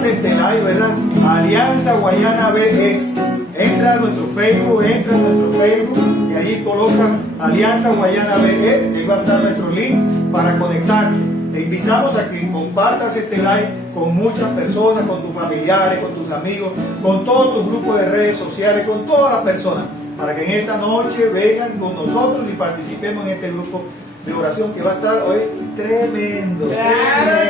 comparte este live, ¿verdad? Alianza Guayana BE. Entra a nuestro Facebook y allí coloca Alianza Guayana BE. Ahí va a estar nuestro link para conectarte. Te invitamos a que compartas este live con muchas personas, con tus familiares, con tus amigos, con todo tu grupo de redes sociales, con todas las personas, para que en esta noche vengan con nosotros y participemos en este grupo de oración que va a estar hoy tremendo. Claro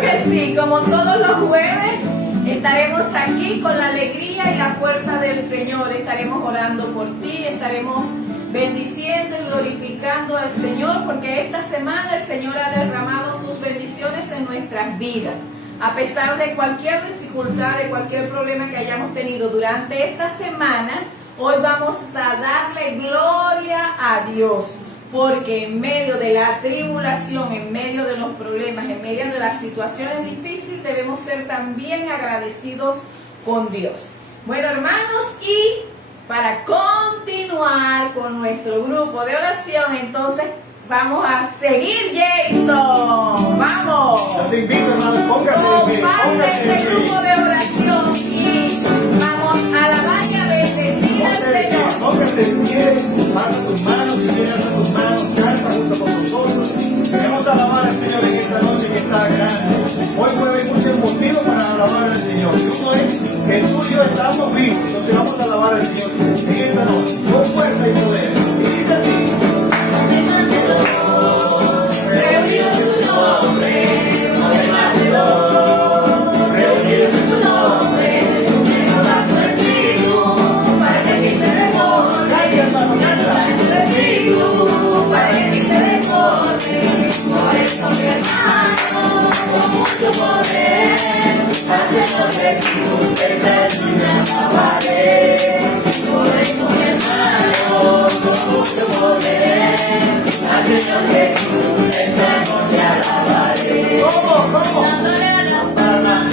que sí, como todos los jueves estaremos aquí con la alegría y la fuerza del Señor, estaremos orando por ti, estaremos bendiciendo y glorificando al Señor, porque esta semana el Señor ha derramado sus bendiciones en nuestras vidas. A pesar de cualquier dificultad, de cualquier problema que hayamos tenido durante esta semana, hoy vamos a darle gloria a Dios, porque en medio de la tribulación, en medio de los problemas, en medio de las situaciones difíciles, debemos ser también agradecidos con Dios. Bueno, hermanos, y para continuar con nuestro grupo de oración, entonces vamos a seguir, Jason. ¡Vamos! Yo te invito, hermano, Comparte este grupo de oración y vamos a alabar y a bendecir al Señor. Póngase si quieres, baja tus manos, si quieres baja tus manos, canta junto con nosotros. Queremos alabar al Señor en esta noche que está grande. Hoy puede haber muchos motivos para alabar al Señor. Y uno es que tú y yo estamos vivos, entonces vamos a alabar al Señor en esta noche, con fuerza y poder. Y dice así. Reunidos en tu nombre, además de dos, reunidos en tu nombre, tenemos tu espíritu, para que aquí se desborde, dando tu espíritu, para que aquí se desborde, por eso mi hermano, con mucho poder, al Señor Jesús, esta es nuestra alabaré, por eso mi hermano, con mucho poder, al Señor Jesús, esta noche alabaré. ¿Cómo? Dándole a las palmas,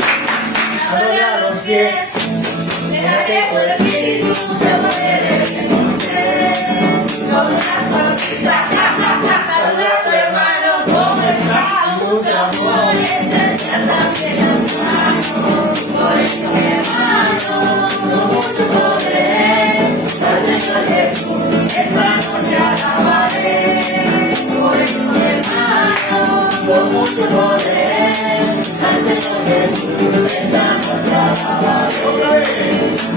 dándole a los pies, deja que tu espíritu se apodere de usted. Con una sonrisa, saluda a tu hermano, con espíritu, mucho amor, extienda también las manos. Por eso mi hermano, con mucho poder, al Señor Jesús, esta noche alabaré. Por eso mi hermano, con mucho poder, al Señor Jesús, esta noche alabaré. Otra vez.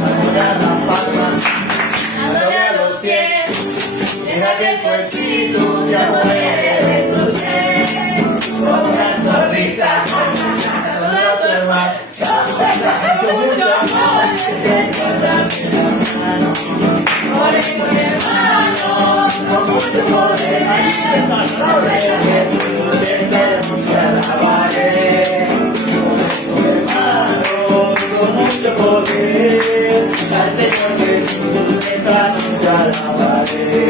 Dándole a las palmas, dándole a los pies, deja que tu espíritu se apodere de tu ser. Con una sonrisa, saluda a tu hermano, con mucho amor, extienda también las manos. Por eso mi hermano, con mucho poder, al Señor Jesús, esta noche alabaré. Por eso mi hermano, con mucho poder, al Señor Jesús, esta noche alabaré.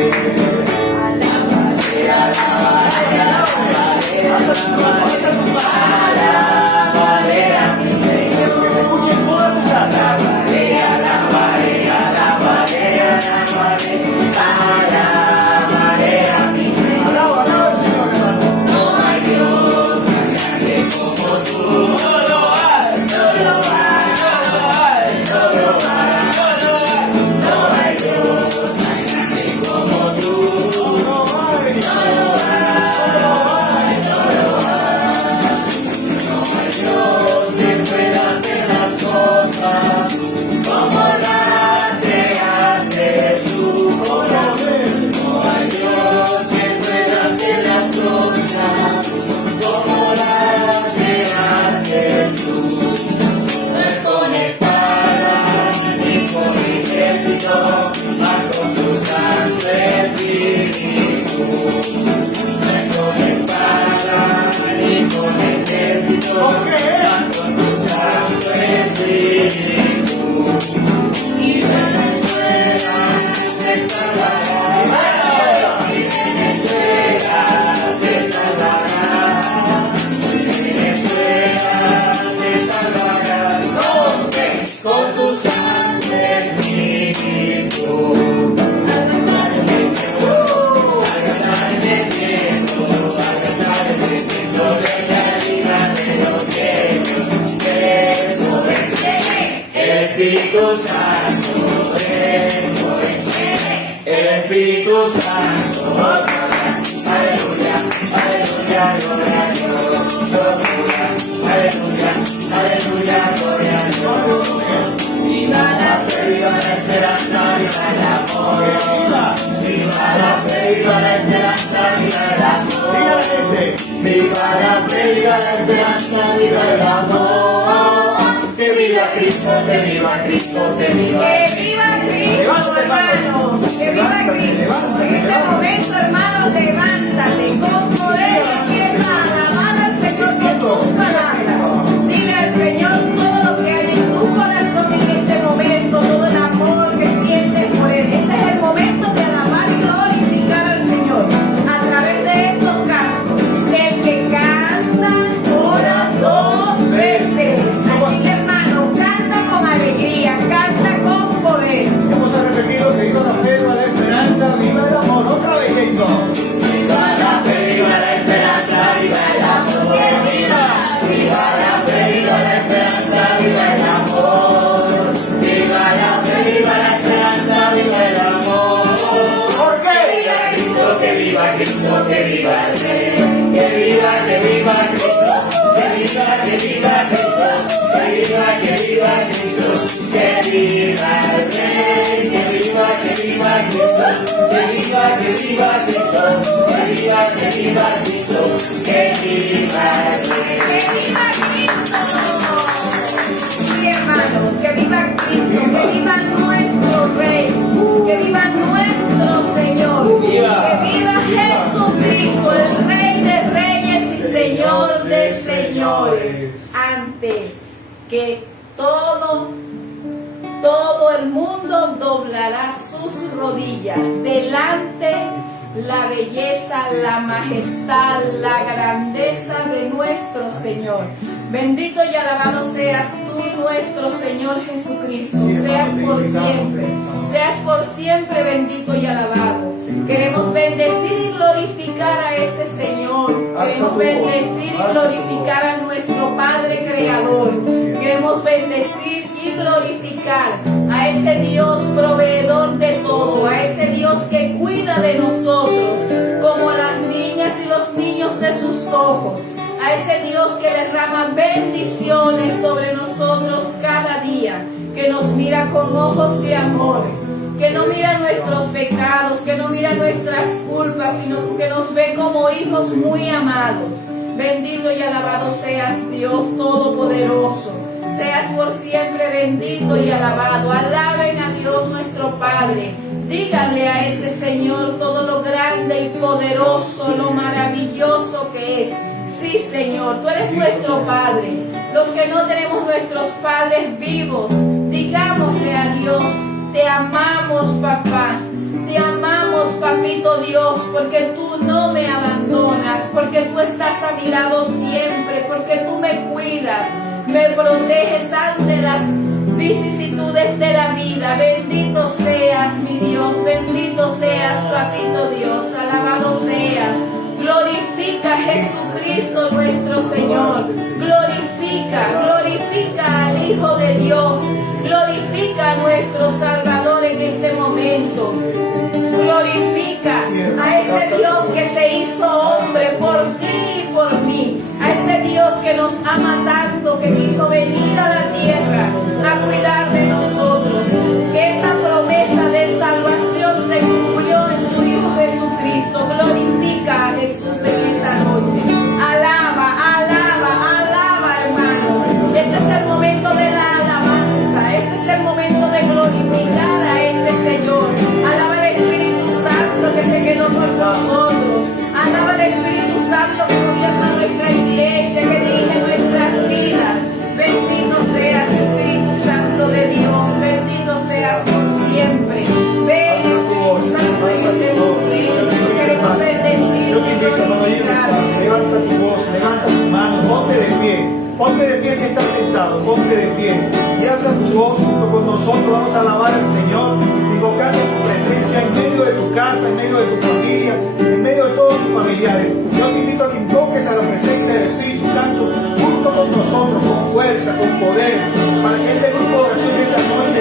Alabaré, alabaré, alabaré, alabaré a mi Señor. Que se escuche en toda tu casa. Alabaré, alabaré, alabaré, alabaré, alabaré a mi Señor. Alaba al Señor, hermano. No hay Dios tan grande como tú. No lo hay, no lo hay, no lo hay, no lo hay. No hay Dios tan grande como tú. No lo hay, no lo hay, no lo hay. No hay Dios que pueda hacer las cosas como las haces tú. No hay Dios que pueda hacer las cosas como las haces tú. No es con espada ni con ejército, mas con tu santo espíritu. No es con espada ni con ejército, mas con tu santo espíritu. Y Venezuela se salvará, y Venezuela se salvará, y Venezuela se salvará. Con tu santo espíritu. Al cantar de bien, Espíritu Santo, el Espíritu Santo, aleluya, aleluya, gloria a Dios, aleluya, aleluya, gloria a Dios. Viva la fe, viva la esperanza, viva el amor. Viva la fe, viva la esperanza, viva el amor. Viva la fe, viva la esperanza, viva el amor. Que viva Cristo, que viva Cristo, que viva. Que viva Cristo, hermanos. Que viva Cristo. En este momento, hermanos, levántate con poder y empieza a alabar al Señor con tus palabras. Dile al Señor todo lo que hay en tu corazón en este momento, todo el amor que sientes por Él. Este es el momento de alabar y glorificar al Señor a través de estos cantos. El que canta, ora 2 veces. Así que, hermano, canta con alegría, canta con poder. Vamos a repetir lo que viva la fe, viva la esperanza, viva el amor. Otra vez, Jason. Viva la fe, viva la esperanza, viva el amor. Viva la fe, viva la esperanza, viva el amor. Viva la fe, viva la esperanza, viva el amor. ¿Por qué? Que viva Cristo, que viva Cristo, que viva el Rey. Que viva Cristo. Que viva Cristo. Que viva Cristo. Que viva el Rey. Que viva Cristo. Que viva Cristo. Que viva Cristo. Que viva el Rey. ¡Que viva Cristo! Sí, hermanos, que viva Cristo, que viva nuestro Rey, que viva nuestro Señor, ¡Viva! que viva Jesucristo, el Rey de Reyes y Señor de Señores. Ante que todo el mundo doblará sus rodillas delante la belleza, la majestad, la grandeza de nuestro Señor. Bendito y alabado seas tú, nuestro Señor Jesucristo. Seas por siempre bendito y alabado. Queremos bendecir y glorificar a ese Señor. Queremos bendecir y glorificar a nuestro Padre Creador. Queremos bendecir y glorificar a ese Dios proveedor de todo, a ese Dios que cuida de nosotros como las niñas y los niños de sus ojos, a ese Dios que derrama bendiciones sobre nosotros cada día, que nos mira con ojos de amor, que no mira nuestros pecados, que no mira nuestras culpas, sino que nos ve como hijos muy amados. Bendito y alabado seas, Dios Todopoderoso. Seas por siempre bendito y alabado. Alaben a Dios nuestro Padre. Díganle a ese Señor todo lo grande y poderoso, lo maravilloso que es. Sí, Señor, tú eres nuestro Padre. Los que no tenemos nuestros padres vivos, digámosle a Dios: te amamos, papá. Te amamos, papito Dios, porque tú no me abandonas, porque tú estás a mi lado siempre, porque tú me cuidas, me proteges ante las vicisitudes de la vida. Bendito seas, mi Dios, bendito seas, papito Dios, alabado seas. Glorifica a Jesucristo nuestro Señor, glorifica al Hijo de Dios, glorifica a nuestro Salvador en este momento. Glorifica a ese Dios que se hizo hombre por ti y por mí, a ese Dios que nos ama tanto, que quiso venir a la tierra a cuidar de nosotros, que esa promesa de salvación se cumplió en su Hijo Jesucristo. Glorifica a Jesús en esta noche. Alaba, hermanos. Este es el momento de la alabanza, este es el momento de glorificar a ese Señor. Alaba al Espíritu Santo que se quedó con nosotros. Alaba al Espíritu Santo que gobierna nuestra iglesia, que dirige nuestras vidas. Bendito seas, Espíritu Santo de Dios. Bendito seas por siempre. Ven, Espíritu Santo, en este momento. Queremos bendecir y glorificar. Levanta tu voz, levanta tu mano, ponte de pie si estás sentado, ponte de pie y alza tu voz junto con nosotros. Vamos a alabar al Señor, invocando su presencia en medio de tu casa, en medio de tu familia, en medio de todos tus familiares. Yo te invito a que invoques a la presencia del Espíritu Santo junto con nosotros, con fuerza, con poder, para que este grupo de oración de esta noche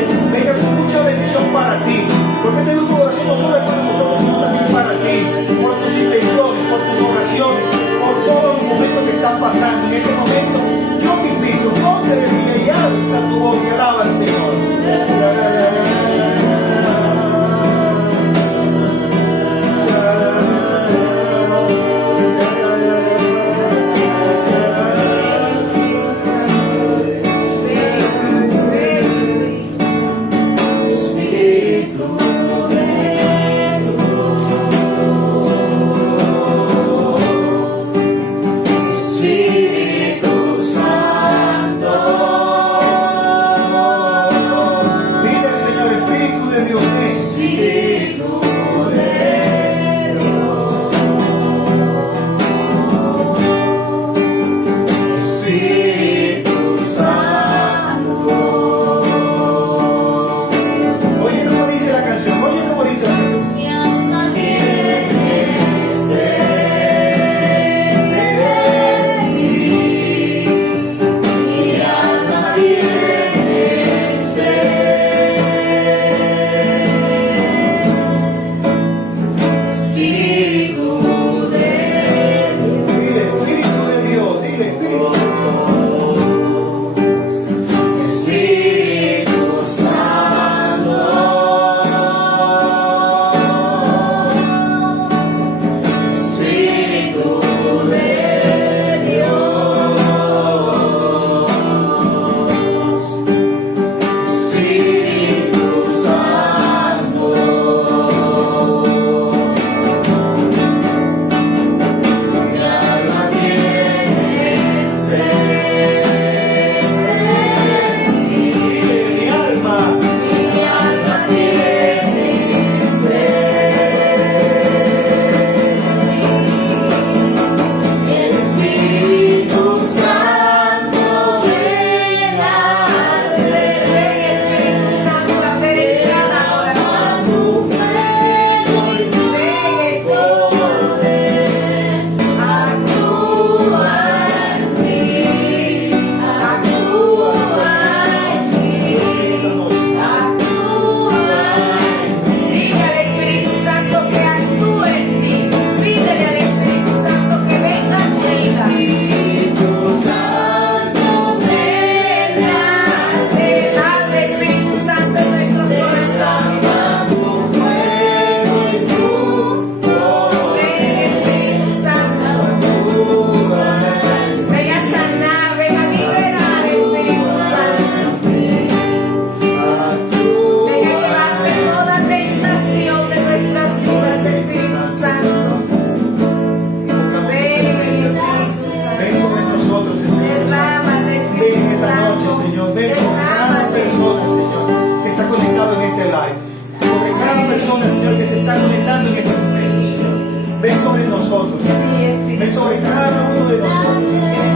Santo en este momento, Señor. Ven sobre nosotros, Señor. Ven sobre cada uno de nosotros.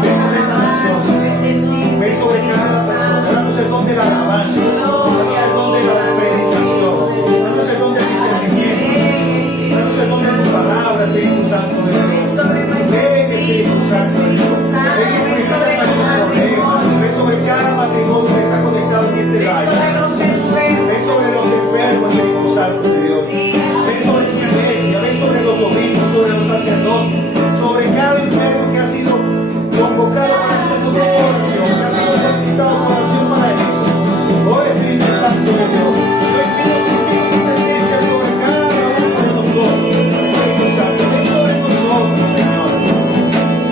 Ven sobre esta nación, Señor. Ven sobre cada persona. Danos el don de la alabanza. Danos el don de la predicación. Danos el don del discernimiento. Danos el don de tu palabra, Espíritu Santo de Dios. Ven, Espíritu Santo de Dios. Ven y purifica nuestros problemas. Ven sobre cada matrimonio que está conectado en este live. Ven sobre los enfermos, Espíritu Santo de Dios. Ven sobre tu iglesia, ven sobre los obispos, sobre los sacerdotes, sobre cada enfermo que ha sido convocado para tu oración, que ha sido solicitado por oración para él. Oh Espíritu Santo de Dios, yo pido tu presencia sobre cada uno de nosotros. Espíritu Santo, ven sobre nosotros, Señor.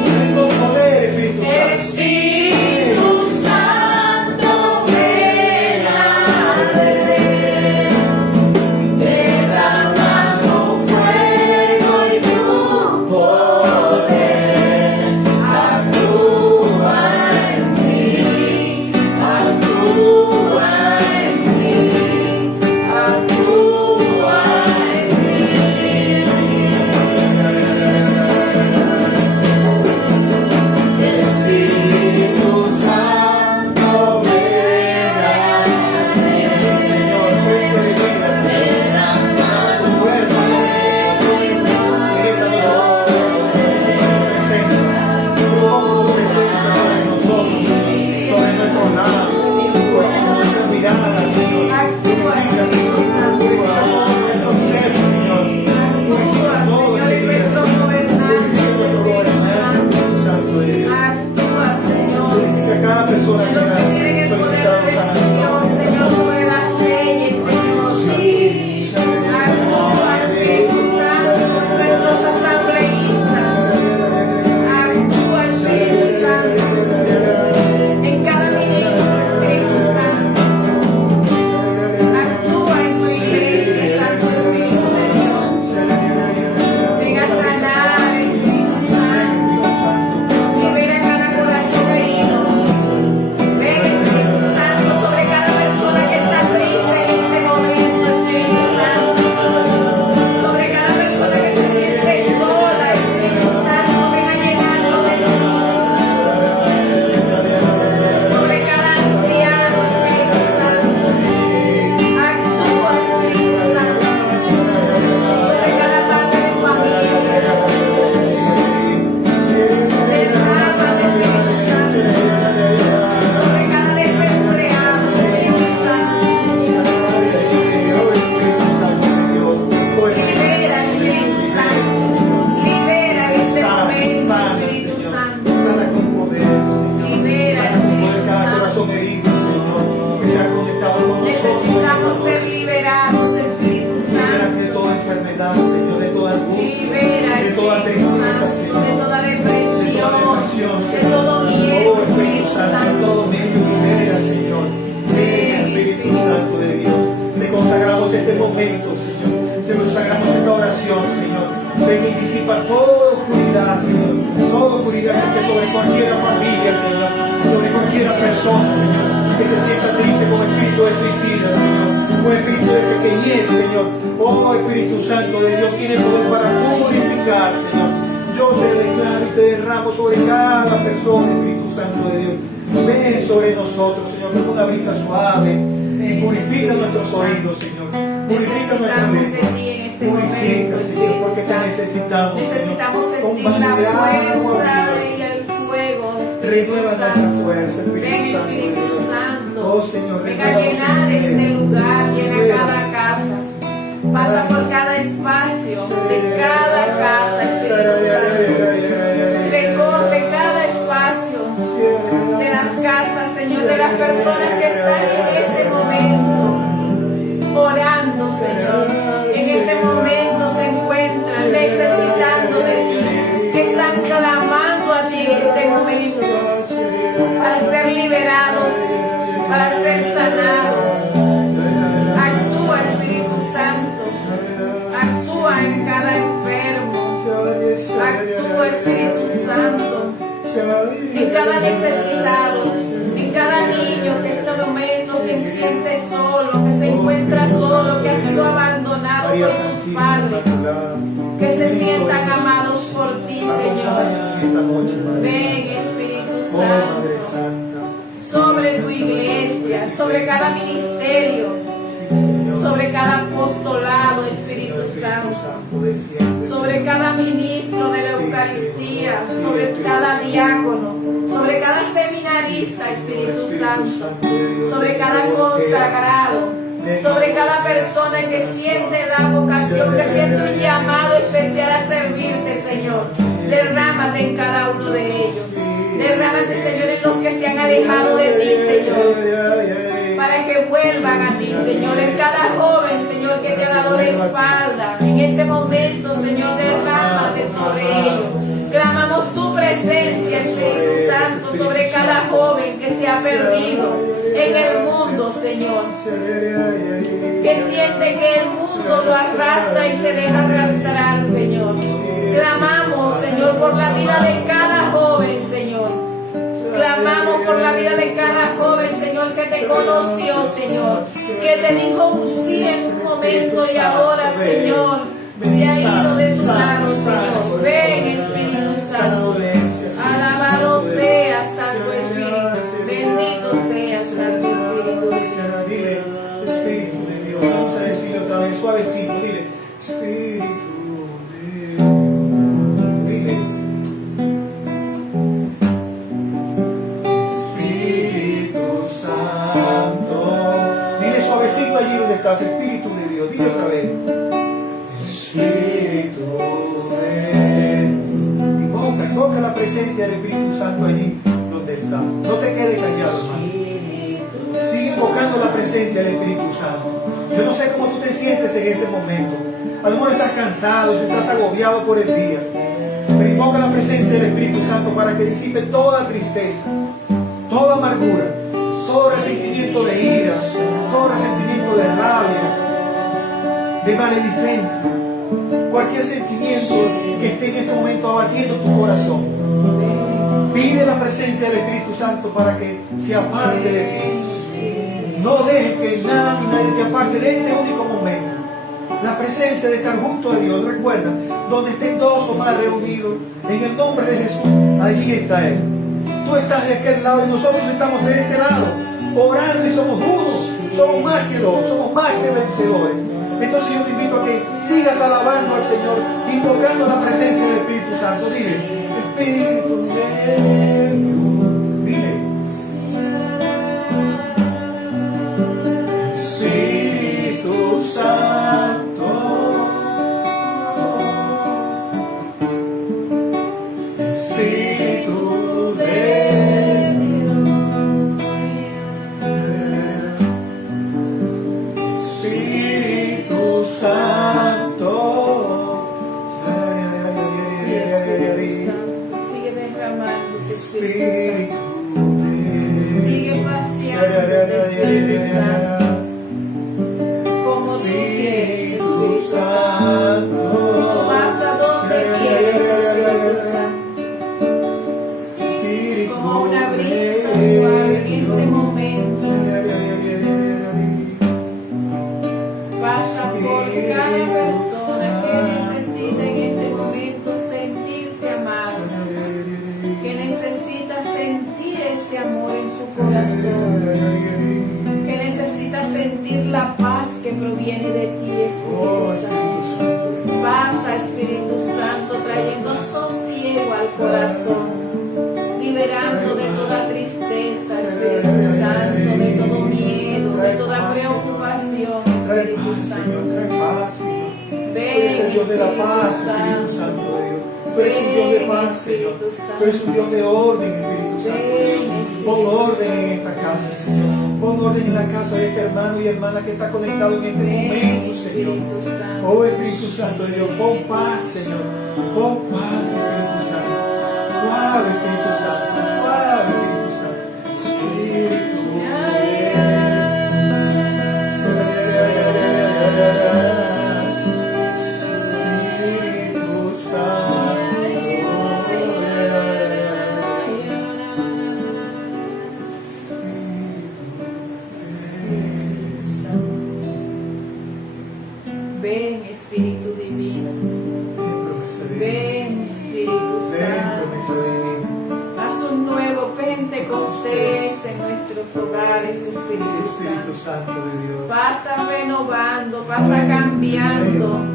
Ven con poder, Espíritu Santo. Espíritu Santo, ven a ver, derramando fuego y tu poder, actúa en mí, actúa en mí, actúa en mí. Espíritu Santo, ven a Señor, ven que bendiga, Señor. derramando Tu fuerza, tu presencia sobre nosotros, sobre nuestros labios, sobre nuestras miradas, Señor. Purifica, Señor, purifica todo nuestro ser, Señor. Purifica todo este día, Señor. Purifica nuestro gobernante, Espíritu Santo de Dios. actúa, Señor. Purifica cada persona que Los que ha tienen el poder solicitado de sanación. decisión, Señor, sobre las leyes, Señor. Actúa, Espíritu Santo, sobre los asambleístas. Actúa, Espíritu Santo, en cada ministro, Espíritu Santo. Actúa en tu iglesia, Santo Espíritu de Dios. Ven a sanar, Espíritu Santo. Libera cada corazón herido. Ven, Espíritu Santo, sobre cada persona que está triste en este momento, Espíritu Santo. Sobre cada persona que se siente sola, Espíritu Santo, ven a llenarlo de luz. Sobre cada anciano, Espíritu Santo. Actúa, Espíritu Santo. Sobre cada padre de familia. Derrámate, Espíritu Santo. Sobre cada desempleado, Espíritu Santo. Libera, Espíritu Santo. Libera en este momento, Espíritu Santo. Sana con poder, Señor. Libera, Sana con poder Espíritu cada Santo. corazón herido, Señor, que se ha conectado con nosotros. Necesitamos ser Señor. liberados, Espíritu Libera Santo. de toda enfermedad, Señor, de toda angustia, Libera, de toda Espíritu tristeza, Santo, Señor. de toda De depresión, toda depresión, de Señor. todo miedo, Oh, Espíritu Santo. todo miedo libera, Señor. Ven, Espíritu Santo de Dios. Te consagramos este momento, Señor. Te consagramos esta oración, Señor. Ven y disipa toda oscuridad, Señor. Toda oscuridad que esté sobre cualquier familia, Señor. Sobre cualquier persona, Señor. Que se sienta triste con espíritu de suicidio, Señor. Con espíritu de pequeñez, Señor. Oh, Espíritu Santo de Dios, tiene poder para purificar, Señor. Yo te declaro y te derramo sobre cada persona, Espíritu Santo de Dios. Ven sobre nosotros, Señor, con una brisa suave y purifica nuestros oídos, Señor. Purifica nuestra Necesitamos de mente. ti en este Purifica, momento, Señor, porque te Santo. necesitamos, Necesitamos Señor. Con sentir la baño de agua, fuerza Dios. y el fuego, Espíritu Renueva nuestra Santo. fuerza, Ven, Espíritu Santo de Espíritu Dios. Santo. Oh, Señor, Ven a renueva llenar nuestra este fe. lugar, llena Renueva, cada casa. Pasa por cada espacio de cada casa, Espíritu Santo. Recorre cada espacio de las casas, Señor, de las personas que están en este momento orando, Señor. En este momento se encuentran necesitando de ti, que están clamando a ti en este momento para ser liberados, para ser sanados. Actúa, Espíritu Santo. Actúa en cada enfermo. Actúa, Espíritu Santo, en cada necesitado, en cada niño que en este momento se siente solo, que se encuentra solo, que ha sido abandonado por sus Padre, que se sientan amados por ti, Señor. Ven, Espíritu Santo, sobre tu iglesia, sobre cada ministerio, sobre cada apostolado, Espíritu Santo, sobre cada ministro de la Eucaristía, sobre cada diácono, sobre cada seminarista, Espíritu Santo, sobre cada consagrado, sobre cada persona que siente la vocación, que siente un llamado especial a servirte, Señor. Derrámate en cada uno de ellos. Derrámate, Señor, en los que se han alejado de ti, Señor, para que vuelvan a ti, Señor. En cada joven, Señor, que te ha dado la espalda, en este momento, Señor, derrámate sobre ellos. Clamamos tu presencia, Espíritu Santo, sobre cada joven que se ha perdido en el mundo, Señor, que siente que el mundo lo arrastra y se deja arrastrar, Señor. Clamamos, Señor, por la vida de cada joven, Señor. Clamamos por la vida de cada joven, Señor, que te conoció, Señor, que te dijo un sí en un momento y ahora, Señor, se ha ido de tu lado, Señor. Ven, Espíritu Santo. Alabado sea, Santo Espíritu. Bendito sea, Santo Espíritu. Dile, Espíritu de Dios. Vamos a decirle otra vez, suavecito. Dile, Espíritu de Dios. Dile, Espíritu Santo. Dile suavecito allí donde estás, Espíritu de Dios. Dile otra vez, Espíritu de Dios. Invoca la presencia del Espíritu Santo allí donde estás. No te quedes callado, hermano. Sigue invocando la presencia del Espíritu Santo. Yo no sé cómo tú te sientes en este momento. A lo mejor estás cansado, estás agobiado por el día. Pero invoca la presencia del Espíritu Santo para que disipe toda tristeza, toda amargura, todo resentimiento de ira, todo resentimiento de rabia, de maledicencia. Cualquier sentimiento que esté en este momento abatiendo tu corazón, pide la presencia del Espíritu Santo para que se aparte de ti. No dejes que nada ni nadie te aparte de este único momento. La presencia de estar junto a Dios. Recuerda, donde estén dos o más reunidos en el nombre de Jesús, allí está Él. Tú estás de aquel lado y nosotros estamos de este lado, orando y somos unos, somos más que dos, somos más que vencedores. Entonces yo te invito a que sigas alabando al Señor, invocando la presencia del Espíritu Santo. Dile, Espíritu de Dios. Dile, Espíritu Santo. Espíritu de Dios. Espíritu Santo. Sigue derramando tu Espíritu Espíritu Santo. Sigue paseando, Espíritu Santo. Como tú quieres, Espíritu Santo. Tú vas a donde quieres, Espíritu Santo. Como una brisa suave en este momento. Pasa por cada persona que necesita en este momento sentirse amado, que necesita sentir ese amor en su corazón, que necesita sentir la paz que proviene de ti, Espíritu Santo. Pasa, Espíritu Santo, trayendo sosiego al corazón, liberando de toda tristeza, Espíritu Santo, de todo miedo, de toda preocupación, Espíritu Santo. Tú eres el Dios de la paz, Espíritu Santo de Dios. Tú eres un Dios de paz, Señor. Tú eres un Dios de orden, Espíritu Santo. Pon orden en esta casa, Señor. Pon orden en la casa de este hermano y hermana que está conectado en este momento, Señor. Oh, Espíritu Santo de Dios, pon paz, Señor. Pon paz, Espíritu Santo. Suave, Espíritu Santo. Suave, Espíritu Santo. Espíritu Ven, Espíritu hogares, Espíritu Espíritu Santo. Santo de Dios. Pasa renovando, pasa cambiando.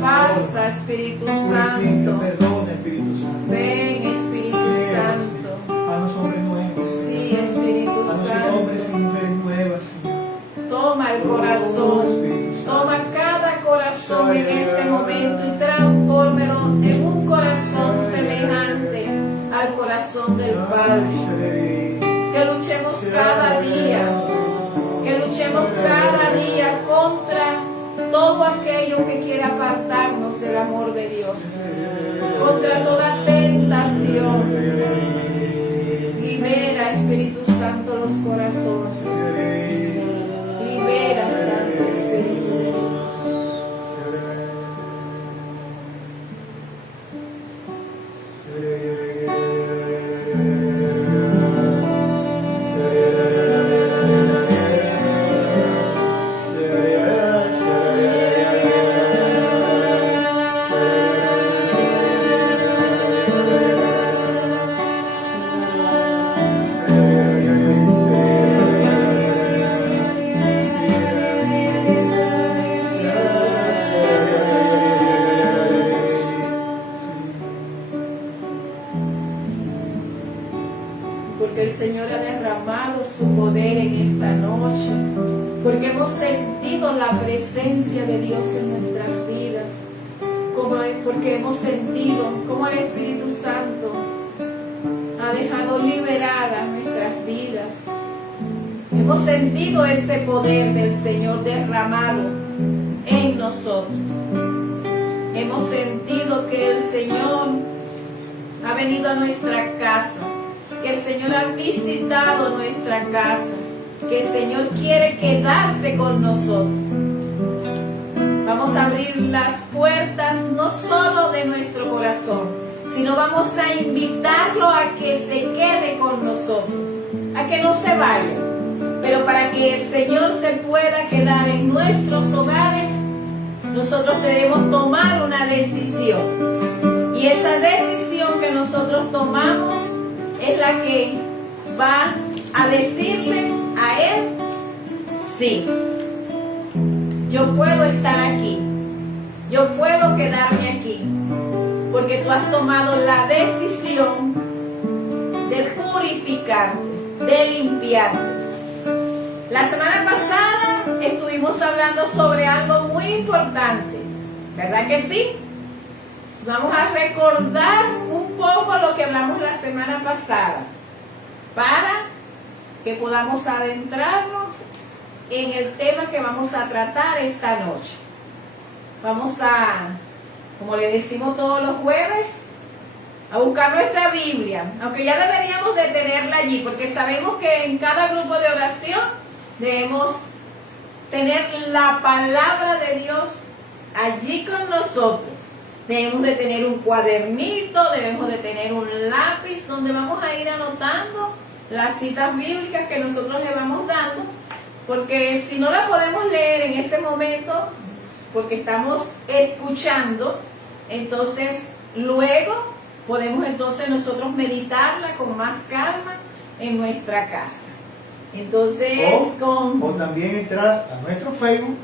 Pasa, Espíritu Purifica, Santo. perdona, Espíritu Santo. Ven, Espíritu Santo. Haznos hombres nuevos. Sí, Espíritu Haznos hombres y Santo. mujeres nuevas, Señor. Toma el corazón. Toma cada corazón en este momento y transfórmelo en un corazón semejante al corazón del Padre. Que luchemos cada día. Que luchemos cada día contra todo aquello que quiera apartarnos del amor de Dios. Contra toda tentación. Libera, Espíritu Santo, los corazones. Libera, Santo Espíritu. Porque el Señor ha derramado su poder en esta noche, porque hemos sentido la presencia de Dios en nuestras vidas, porque hemos sentido cómo el Espíritu Santo ha dejado liberadas nuestras vidas. Hemos sentido ese poder del Señor derramado en nosotros. Hemos sentido que el Señor ha venido a nuestra casa, que el Señor ha visitado nuestra casa, que el Señor quiere quedarse con nosotros. Vamos a abrir las puertas no solo de nuestro corazón, sino vamos a invitarlo a que se quede con nosotros, a que no se vaya. Pero para que el Señor se pueda quedar en nuestros hogares, nosotros debemos tomar una decisión. Y esa decisión que nosotros tomamos es la que va a decirle a Él: sí, yo puedo estar aquí, yo puedo quedarme aquí, porque tú has tomado la decisión de purificarte, de limpiarte. La semana pasada estuvimos hablando sobre algo muy importante, ¿verdad que sí? Vamos a recordar un poco lo que hablamos la semana pasada para que podamos adentrarnos en el tema que vamos a tratar esta noche. Vamos a, como le decimos todos los jueves, a buscar nuestra Biblia, aunque ya deberíamos de tenerla allí, porque sabemos que en cada grupo de oración debemos tener la palabra de Dios allí con nosotros. Debemos de tener un cuadernito, debemos de tener un lápiz donde vamos a ir anotando las citas bíblicas que nosotros le vamos dando, porque si no la podemos leer en ese momento, porque estamos escuchando, entonces luego podemos entonces nosotros meditarla con más calma en nuestra casa. Entonces, o también entrar a nuestro Facebook,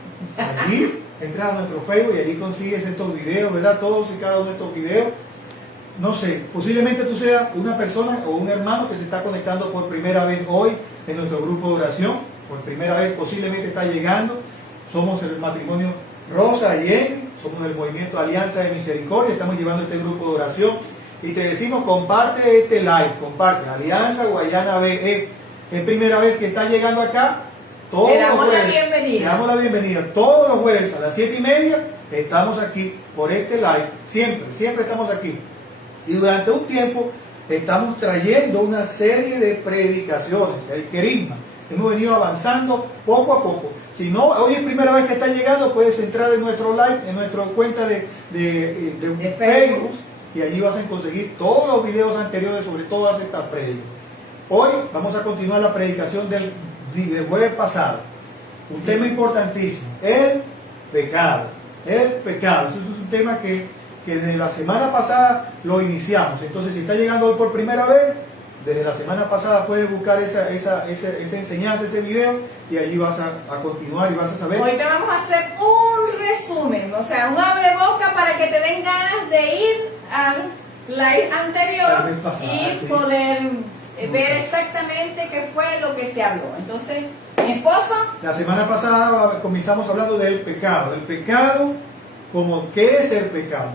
allí entras a nuestro Facebook y allí consigues estos videos, ¿verdad? Todos y cada uno de estos videos. No sé, posiblemente tú seas una persona o un hermano que se está conectando por primera vez hoy en nuestro grupo de oración. Por primera vez posiblemente está llegando. Somos el matrimonio Rosa y Jenny, somos del movimiento Alianza de Misericordia, estamos llevando este grupo de oración. Y te decimos, comparte este live, comparte Alianza Guayana BE. Es primera vez que está llegando acá. Le damos la bienvenida. Le damos la bienvenida. Todos los jueves a las 7:30 estamos aquí por este live. Siempre estamos aquí. Y durante un tiempo estamos trayendo una serie de predicaciones, el querigma. Hemos venido avanzando poco a poco. Si no, hoy es primera vez que está llegando, puedes entrar en nuestro live, en nuestra cuenta de Facebook, y allí vas a conseguir todos los videos anteriores sobre todas estas prédicas. Hoy vamos a continuar la predicación del jueves pasado. Un tema importantísimo, el pecado. El pecado. Eso es un tema que desde la semana pasada lo iniciamos. Entonces, si está llegando hoy por primera vez, Desde la semana pasada puedes buscar esa enseñanza, ese video, y allí vas a continuar y vas a saber. Hoy te vamos a hacer un resumen, o sea, un abre boca para que te den ganas de ir al live anterior y sí, poder ver exactamente qué fue lo que se habló. Entonces, mi esposo. La semana pasada comenzamos hablando del pecado. El pecado, como ¿qué es el pecado?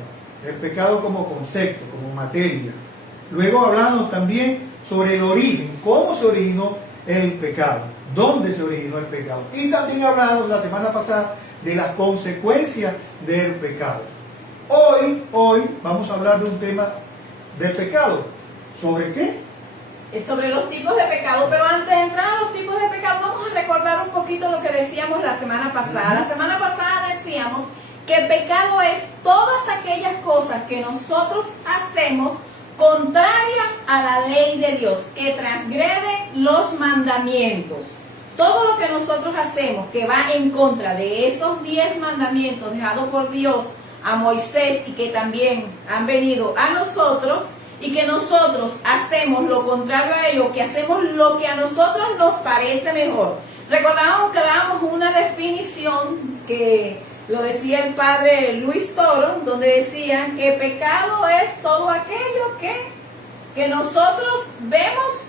El pecado como concepto, como materia. Luego hablamos también sobre el origen, cómo se originó el pecado, dónde se originó el pecado. Y también hablamos la semana pasada de las consecuencias del pecado. Hoy vamos a hablar de un tema del pecado. ¿Sobre qué? Sobre los tipos de pecado, pero antes de entrar a los tipos de pecado, vamos a recordar un poquito lo que decíamos la semana pasada. La semana pasada decíamos que el pecado es todas aquellas cosas que nosotros hacemos contrarias a la ley de Dios, que transgreden los mandamientos. Todo lo que nosotros hacemos que va en contra de esos 10 mandamientos dejados por Dios a Moisés y que también han venido a nosotros, y que nosotros hacemos lo contrario a ello, que hacemos lo que a nosotros nos parece mejor. Recordábamos que dábamos una definición que lo decía el padre Luis Toro, donde decía que pecado es todo aquello que nosotros vemos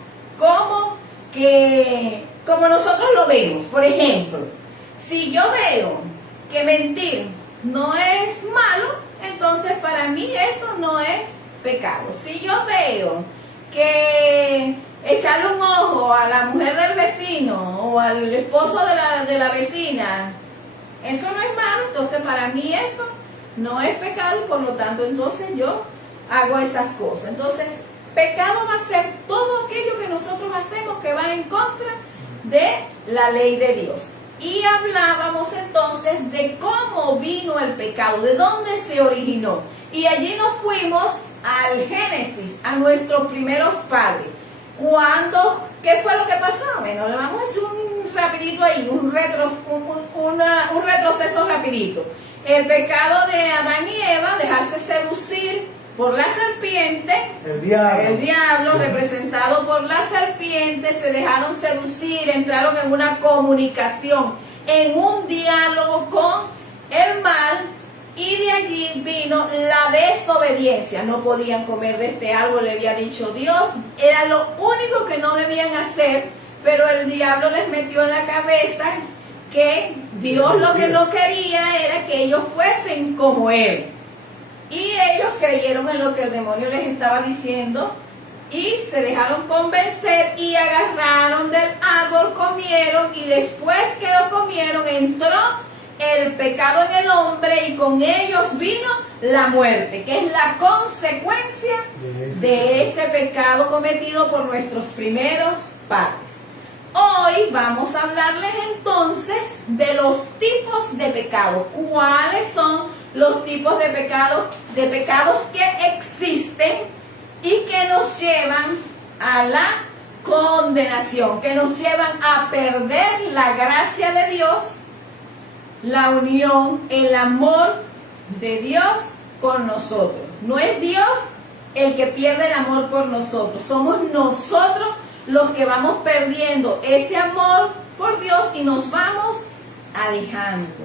como nosotros lo vemos. Por ejemplo, si yo veo que mentir no es malo, entonces para mí eso no es pecado. Si yo veo que echarle un ojo a la mujer del vecino o al esposo de la vecina, eso no es malo, entonces para mí eso no es pecado y por lo tanto entonces yo hago esas cosas. Entonces, pecado va a ser todo aquello que nosotros hacemos que va en contra de la ley de Dios. Y hablábamos entonces de cómo vino el pecado, de dónde se originó. Y allí nos fuimos al Génesis, a nuestros primeros padres. ¿Qué fue lo que pasó? Bueno, le vamos a hacer un rapidito ahí, un retroceso rapidito. El pecado de Adán y Eva, dejarse seducir por la serpiente, el diablo representado por la serpiente, se dejaron seducir, entraron en una comunicación, en un diálogo con el mal, y de allí vino la desobediencia. No podían comer de este árbol, le había dicho Dios, era lo único que no debían hacer, pero el diablo les metió en la cabeza que Dios lo que no quería era que ellos fuesen como Él. Y ellos creyeron en lo que el demonio les estaba diciendo y se dejaron convencer y agarraron del árbol, comieron, y después que lo comieron entró el pecado en el hombre y con ellos vino la muerte, que es la consecuencia de ese pecado cometido por nuestros primeros padres. Hoy vamos a hablarles entonces de los tipos de pecado. ¿Cuáles son los tipos de pecados que existen y que nos llevan a la condenación, que nos llevan a perder la gracia de Dios, la unión, el amor de Dios con nosotros? No es Dios el que pierde el amor por nosotros, somos nosotros los que vamos perdiendo ese amor por Dios y nos vamos alejando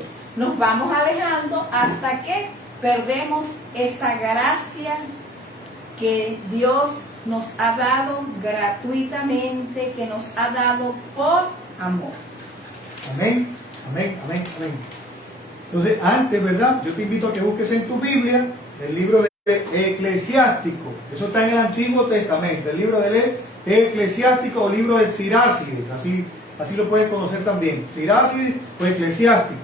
hasta que perdemos esa gracia que Dios nos ha dado gratuitamente, que nos ha dado por amor. Amén, amén, amén, amén. Entonces, antes, ¿verdad? Yo te invito a que busques en tu Biblia el libro de Eclesiástico. Eso está en el Antiguo Testamento, el libro del Eclesiástico o libro de Sirácides, así lo puedes conocer también, Sirácides o Eclesiástico.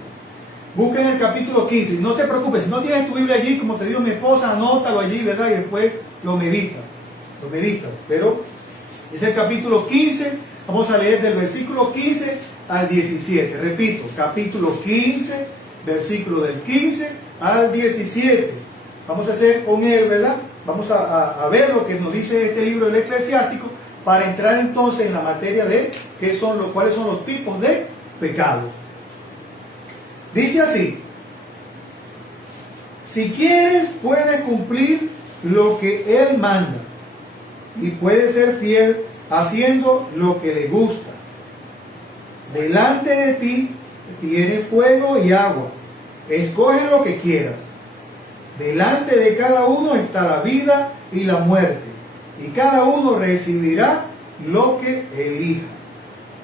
Busca en el capítulo 15, no te preocupes, si no tienes tu Biblia allí, como te digo mi esposa, anótalo allí, ¿verdad? Y después lo meditas, pero es el capítulo 15, vamos a leer del versículo 15 al 17, repito, capítulo 15, versículo del 15 al 17, vamos a hacer con él, ¿verdad? Vamos a ver lo que nos dice este libro del Eclesiástico, para entrar entonces en la materia de cuáles son los tipos de pecados. Dice así: si quieres, puedes cumplir lo que Él manda. y puede ser fiel haciendo lo que le gusta. Delante de ti tiene fuego y agua. Escoge lo que quieras. Delante de cada uno está la vida y la muerte, y cada uno recibirá lo que elija.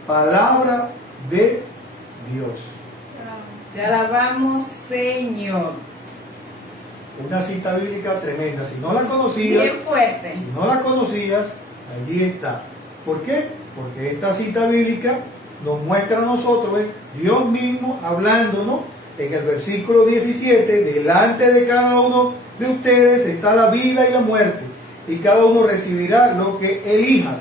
Palabra de Dios. Te alabamos, Señor. Una cita bíblica tremenda. Si no la conocías, Bien fuerte. si no la conocías, allí está. ¿Por qué? Porque esta cita bíblica nos muestra a nosotros, Dios mismo hablándonos en el versículo 17, delante de cada uno de ustedes está la vida y la muerte, y cada uno recibirá lo que elijas.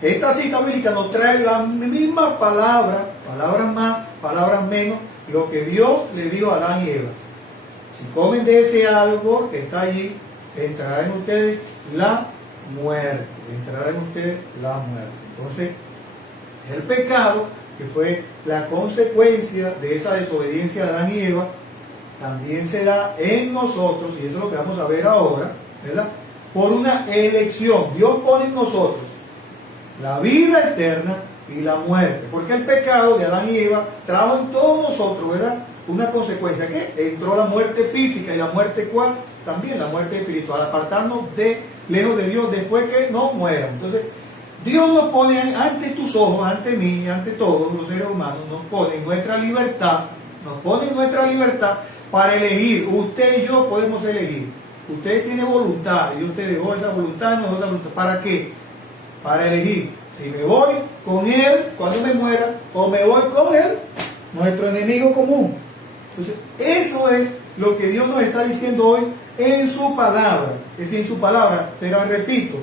Esta cita bíblica nos trae la misma palabra, palabras más, palabras menos, lo que Dios le dio a Adán y Eva. Si comen de ese árbol que está allí, entrará en ustedes la muerte. Entrará en ustedes la muerte. Entonces, el pecado, que fue la consecuencia de esa desobediencia de Adán y Eva, también se da en nosotros, y eso es lo que vamos a ver ahora, ¿verdad? Por una elección. Dios pone en nosotros la vida eterna y la muerte. Porque el pecado de Adán y Eva trajo en todos nosotros, ¿verdad?, una consecuencia. ¿Qué? Entró la muerte física, y la muerte ¿cuál? También la muerte espiritual, apartarnos de lejos de Dios después que no mueran. Entonces, Dios nos pone ante tus ojos, ante mí, ante todos los seres humanos, nos pone en nuestra libertad, para elegir. Usted y yo podemos elegir. Usted tiene voluntad, y usted dejó esa voluntad, no dejó esa voluntad. ¿Para qué? Para elegir si me voy con Él cuando me muera, o me voy con Él, nuestro enemigo común. Entonces, eso es lo que Dios nos está diciendo hoy en su palabra. Es decir, en su palabra, pero repito,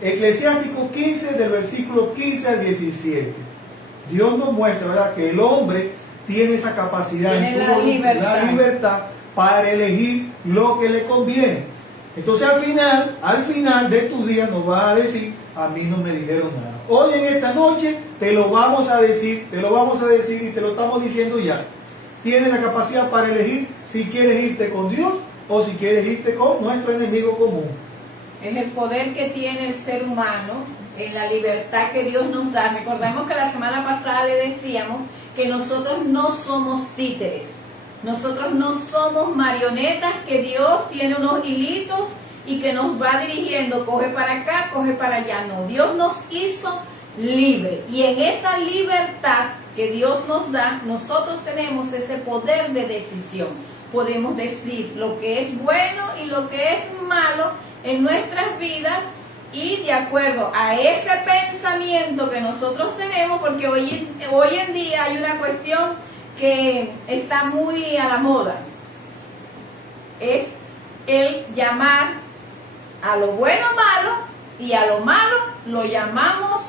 Eclesiástico 15, del versículo 15 al 17. Dios nos muestra, ¿verdad?, que el hombre tiene esa capacidad, tiene en su la libertad para elegir lo que le conviene. Entonces, al final de tus días nos va a decir: a mí no me dijeron nada. Hoy en esta noche te lo vamos a decir, y te lo estamos diciendo ya. Tienes la capacidad para elegir si quieres irte con Dios o si quieres irte con nuestro enemigo común. Es el poder que tiene el ser humano en la libertad que Dios nos da. Recordemos que la semana pasada le decíamos que nosotros no somos títeres. Nosotros no somos marionetas que Dios tiene unos hilitos y que nos va dirigiendo, coge para acá, coge para allá. No, Dios nos hizo libre, y en esa libertad que Dios nos da, nosotros tenemos ese poder de decisión. Podemos decir lo que es bueno y lo que es malo en nuestras vidas, y de acuerdo a ese pensamiento que nosotros tenemos, porque hoy en día hay una cuestión que está muy a la moda, es el llamar a lo bueno malo, y a lo malo lo llamamos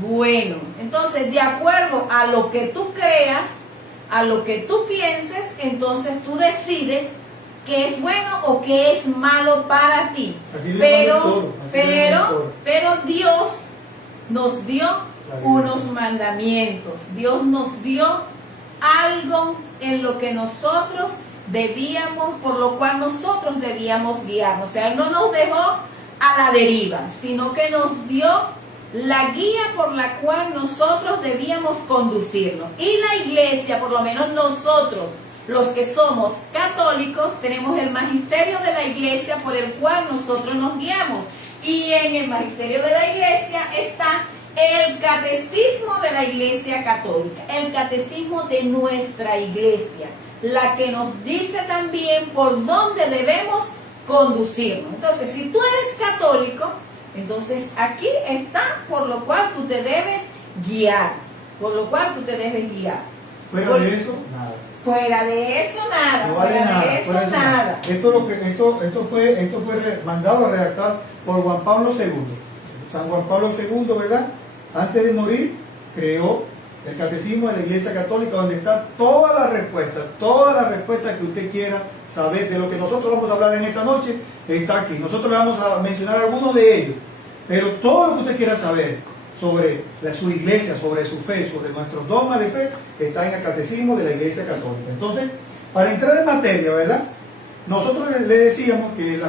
bueno. Entonces, de acuerdo a lo que tú creas, a lo que tú pienses, entonces tú decides qué es bueno o qué es malo para ti. Pero Dios nos dio unos mandamientos. Dios nos dio algo en lo que nosotros debíamos, por lo cual nosotros debíamos guiarnos. O sea, Él no nos dejó a la deriva, sino que nos dio la guía por la cual nosotros debíamos conducirnos. Y la iglesia, por lo menos nosotros, los que somos católicos, tenemos el magisterio de la iglesia por el cual nosotros nos guiamos. Y en el magisterio de la iglesia está el catecismo de la iglesia católica, el catecismo de nuestra iglesia, la que nos dice también por dónde debemos conducirnos. Entonces, si tú eres católico, entonces aquí está por lo cual tú te debes guiar, Fuera de eso, nada. Fuera de eso nada, No vale nada. Esto fue mandado a redactar por Juan Pablo II. San Juan Pablo II, ¿verdad?, antes de morir, creó el catecismo de la Iglesia Católica, donde está todas las respuestas que usted quiera saber de lo que nosotros vamos a hablar en esta noche, está aquí. Nosotros le vamos a mencionar algunos de ellos, pero todo lo que usted quiera saber sobre su iglesia, sobre su fe, sobre nuestros dogmas de fe, está en el catecismo de la Iglesia Católica. Entonces, para entrar en materia, ¿verdad?, nosotros le decíamos que,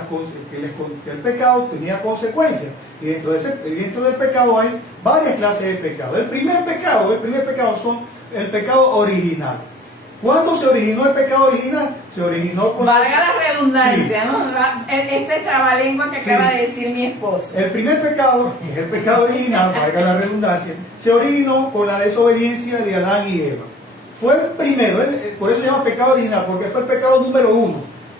que el pecado tenía consecuencias. Y dentro del pecado hay varias clases de pecado. El primer pecado son el pecado original. ¿Cuándo se originó el pecado original? Se originó con... Valga la redundancia, sí, ¿no? Este trabalengua que acaba de decir mi esposo. El primer pecado, que es el pecado original, valga la redundancia, se originó con la desobediencia de Adán y Eva. Fue el primero, por eso se llama pecado original, porque fue el pecado número 1.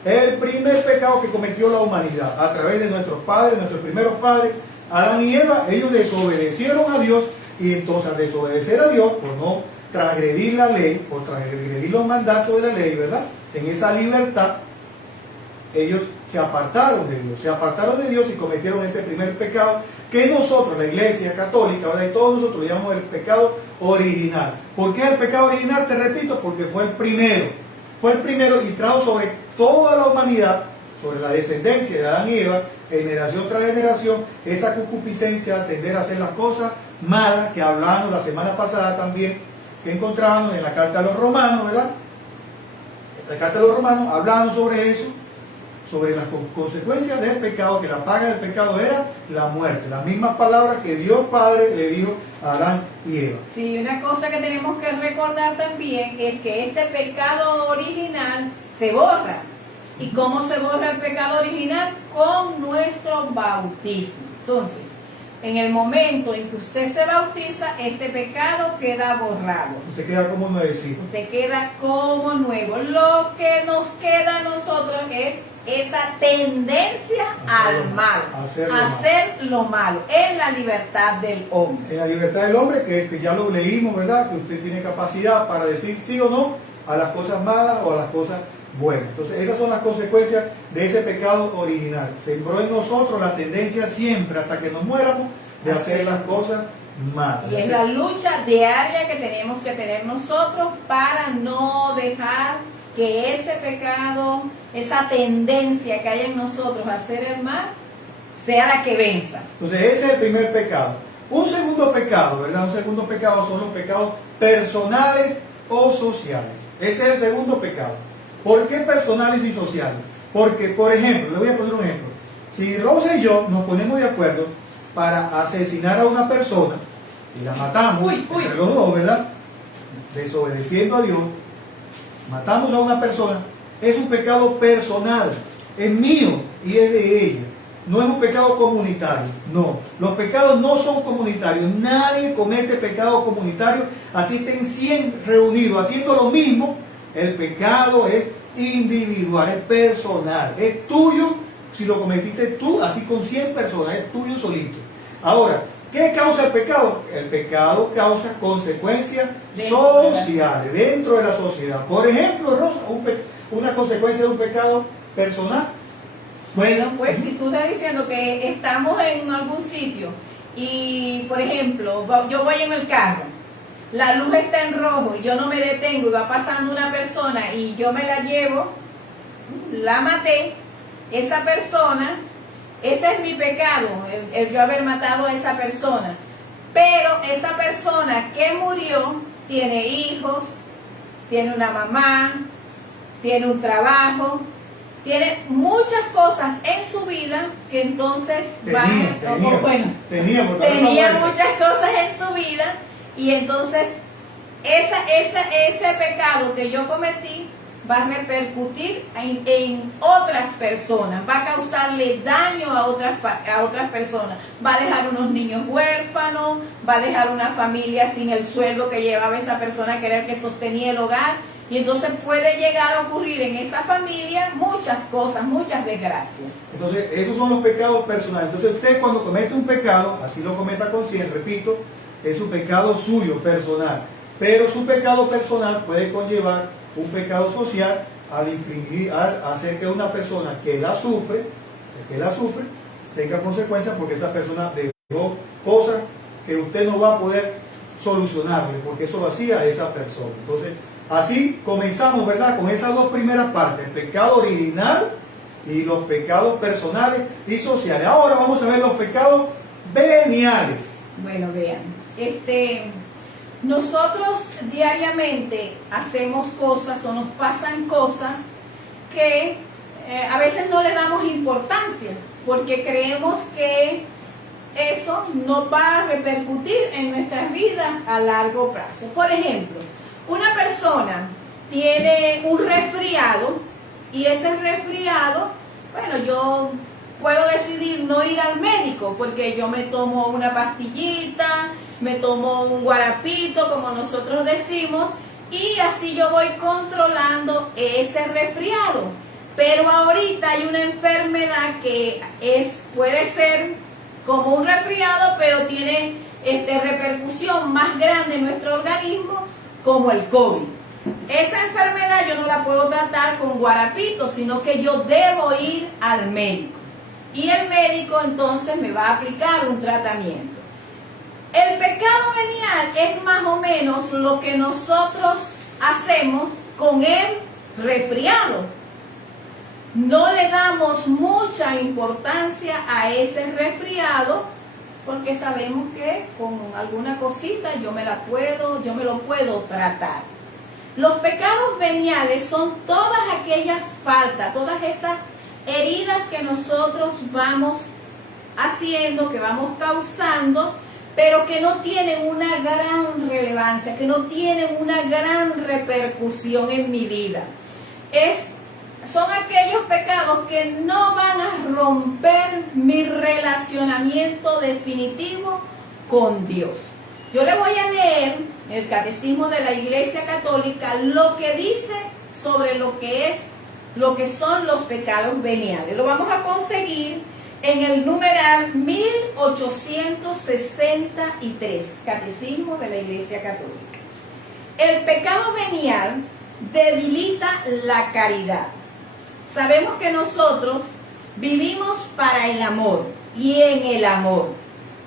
Es el primer pecado que cometió la humanidad a través de nuestros padres, nuestros primeros padres, Adán y Eva. Ellos desobedecieron a Dios, y entonces al desobedecer a Dios, por no transgredir la ley, por transgredir los mandatos de la ley, ¿verdad? En esa libertad, ellos se apartaron de Dios y cometieron ese primer pecado que nosotros, la Iglesia Católica, ¿verdad? Y todos nosotros le llamamos el pecado original. ¿Por qué el pecado original? Te repito, porque fue el primero y trajo sobre toda la humanidad, sobre la descendencia de Adán y Eva, generación tras generación, esa concupiscencia a tender a hacer las cosas malas que hablábamos la semana pasada también, que encontrábamos en la carta a los romanos, ¿verdad? Esta carta a los romanos hablando sobre eso, sobre las consecuencias del pecado, que la paga del pecado era la muerte. Las mismas palabras que Dios Padre le dijo a Adán y Eva. Sí, una cosa que tenemos que recordar también es que este pecado original se borra. ¿Y cómo se borra el pecado original? Con nuestro bautismo. Entonces, en el momento en que usted se bautiza, este pecado queda borrado. Usted queda como nuevecito. Usted queda como nuevo. Lo que nos queda a nosotros es esa tendencia al mal, hacer lo malo, en la libertad del hombre. En la libertad del hombre, que ya lo leímos, ¿verdad? Que usted tiene capacidad para decir sí o no a las cosas malas o a las cosas buenas. Entonces, esas son las consecuencias de ese pecado original. Sembró en nosotros la tendencia siempre, hasta que nos muéramos, de hacer las cosas malas. Y es la lucha diaria que tenemos que tener nosotros para no dejar que ese pecado, esa tendencia que hay en nosotros a hacer el mal, sea la que venza. Entonces, ese es el primer pecado. Un segundo pecado, ¿verdad? Un segundo pecado son los pecados personales o sociales. Ese es el segundo pecado. ¿Por qué personales y sociales? Porque, por ejemplo, le voy a poner un ejemplo. Si Rosa y yo nos ponemos de acuerdo para asesinar a una persona y la matamos, entre los dos, ¿verdad? Desobedeciendo a Dios, matamos a una persona, es un pecado personal, es mío y es de ella. No es un pecado comunitario, no. Los pecados no son comunitarios. Nadie comete pecado comunitario, así estén 100 reunidos haciendo lo mismo. El pecado es individual, es personal, es tuyo. Si lo cometiste tú, así con 100 personas, es tuyo solito. Ahora, ¿qué causa el pecado? El pecado causa consecuencias sociales dentro de la sociedad. Por ejemplo, Rosa, una consecuencia de un pecado personal. Bueno, pues si tú estás diciendo que estamos en algún sitio y, por ejemplo, yo voy en el carro, la luz está en rojo y yo no me detengo y va pasando una persona y yo me la llevo, la maté, esa persona, ese es mi pecado, el yo haber matado a esa persona. Pero esa persona que murió tiene hijos, tiene una mamá, tiene un trabajo, tiene muchas cosas en su vida que entonces tenía muchas cosas en su vida y entonces ese pecado que yo cometí va a repercutir en otras personas, va a causarle daño a otras personas, va a dejar unos niños huérfanos, va a dejar una familia sin el sueldo que llevaba esa persona que era el que sostenía el hogar. Y entonces puede llegar a ocurrir en esa familia muchas cosas, muchas desgracias. Entonces, esos son los pecados personales. Entonces, usted cuando comete un pecado, así lo cometa con 100, repito, es un pecado suyo, personal. Pero su pecado personal puede conllevar un pecado social al hacer que una persona que la sufre, tenga consecuencias porque esa persona dejó cosas que usted no va a poder solucionarle, porque eso lo hacía esa persona. Entonces, así comenzamos, ¿verdad? Con esas dos primeras partes, el pecado original y los pecados personales y sociales. Ahora vamos a ver los pecados veniales. Bueno, vean, nosotros diariamente hacemos cosas o nos pasan cosas que a veces no le damos importancia porque creemos que eso no va a repercutir en nuestras vidas a largo plazo. Por ejemplo, una persona tiene un resfriado y ese resfriado, bueno, yo puedo decidir no ir al médico porque yo me tomo una pastillita, me tomo un guarapito, como nosotros decimos, y así yo voy controlando ese resfriado. Pero ahorita hay una enfermedad que puede ser como un resfriado, pero tiene repercusión más grande en nuestro organismo, como el COVID. Esa enfermedad yo no la puedo tratar con guarapito, sino que yo debo ir al médico. Y el médico entonces me va a aplicar un tratamiento. El pecado venial es más o menos lo que nosotros hacemos con el resfriado. No le damos mucha importancia a ese resfriado porque sabemos que con alguna cosita yo me lo puedo tratar. Los pecados veniales son todas aquellas faltas, todas esas heridas que nosotros vamos haciendo, que vamos causando, pero que no tienen una gran relevancia, que no tienen una gran repercusión en mi vida. Son aquellos pecados que no van a romper mi relacionamiento definitivo con Dios. Yo le voy a leer el Catecismo de la Iglesia Católica lo que dice sobre lo que son los pecados veniales. Lo vamos a conseguir en el numeral 1863, Catecismo de la Iglesia Católica. El pecado venial debilita la caridad. Sabemos que nosotros vivimos para el amor y en el amor.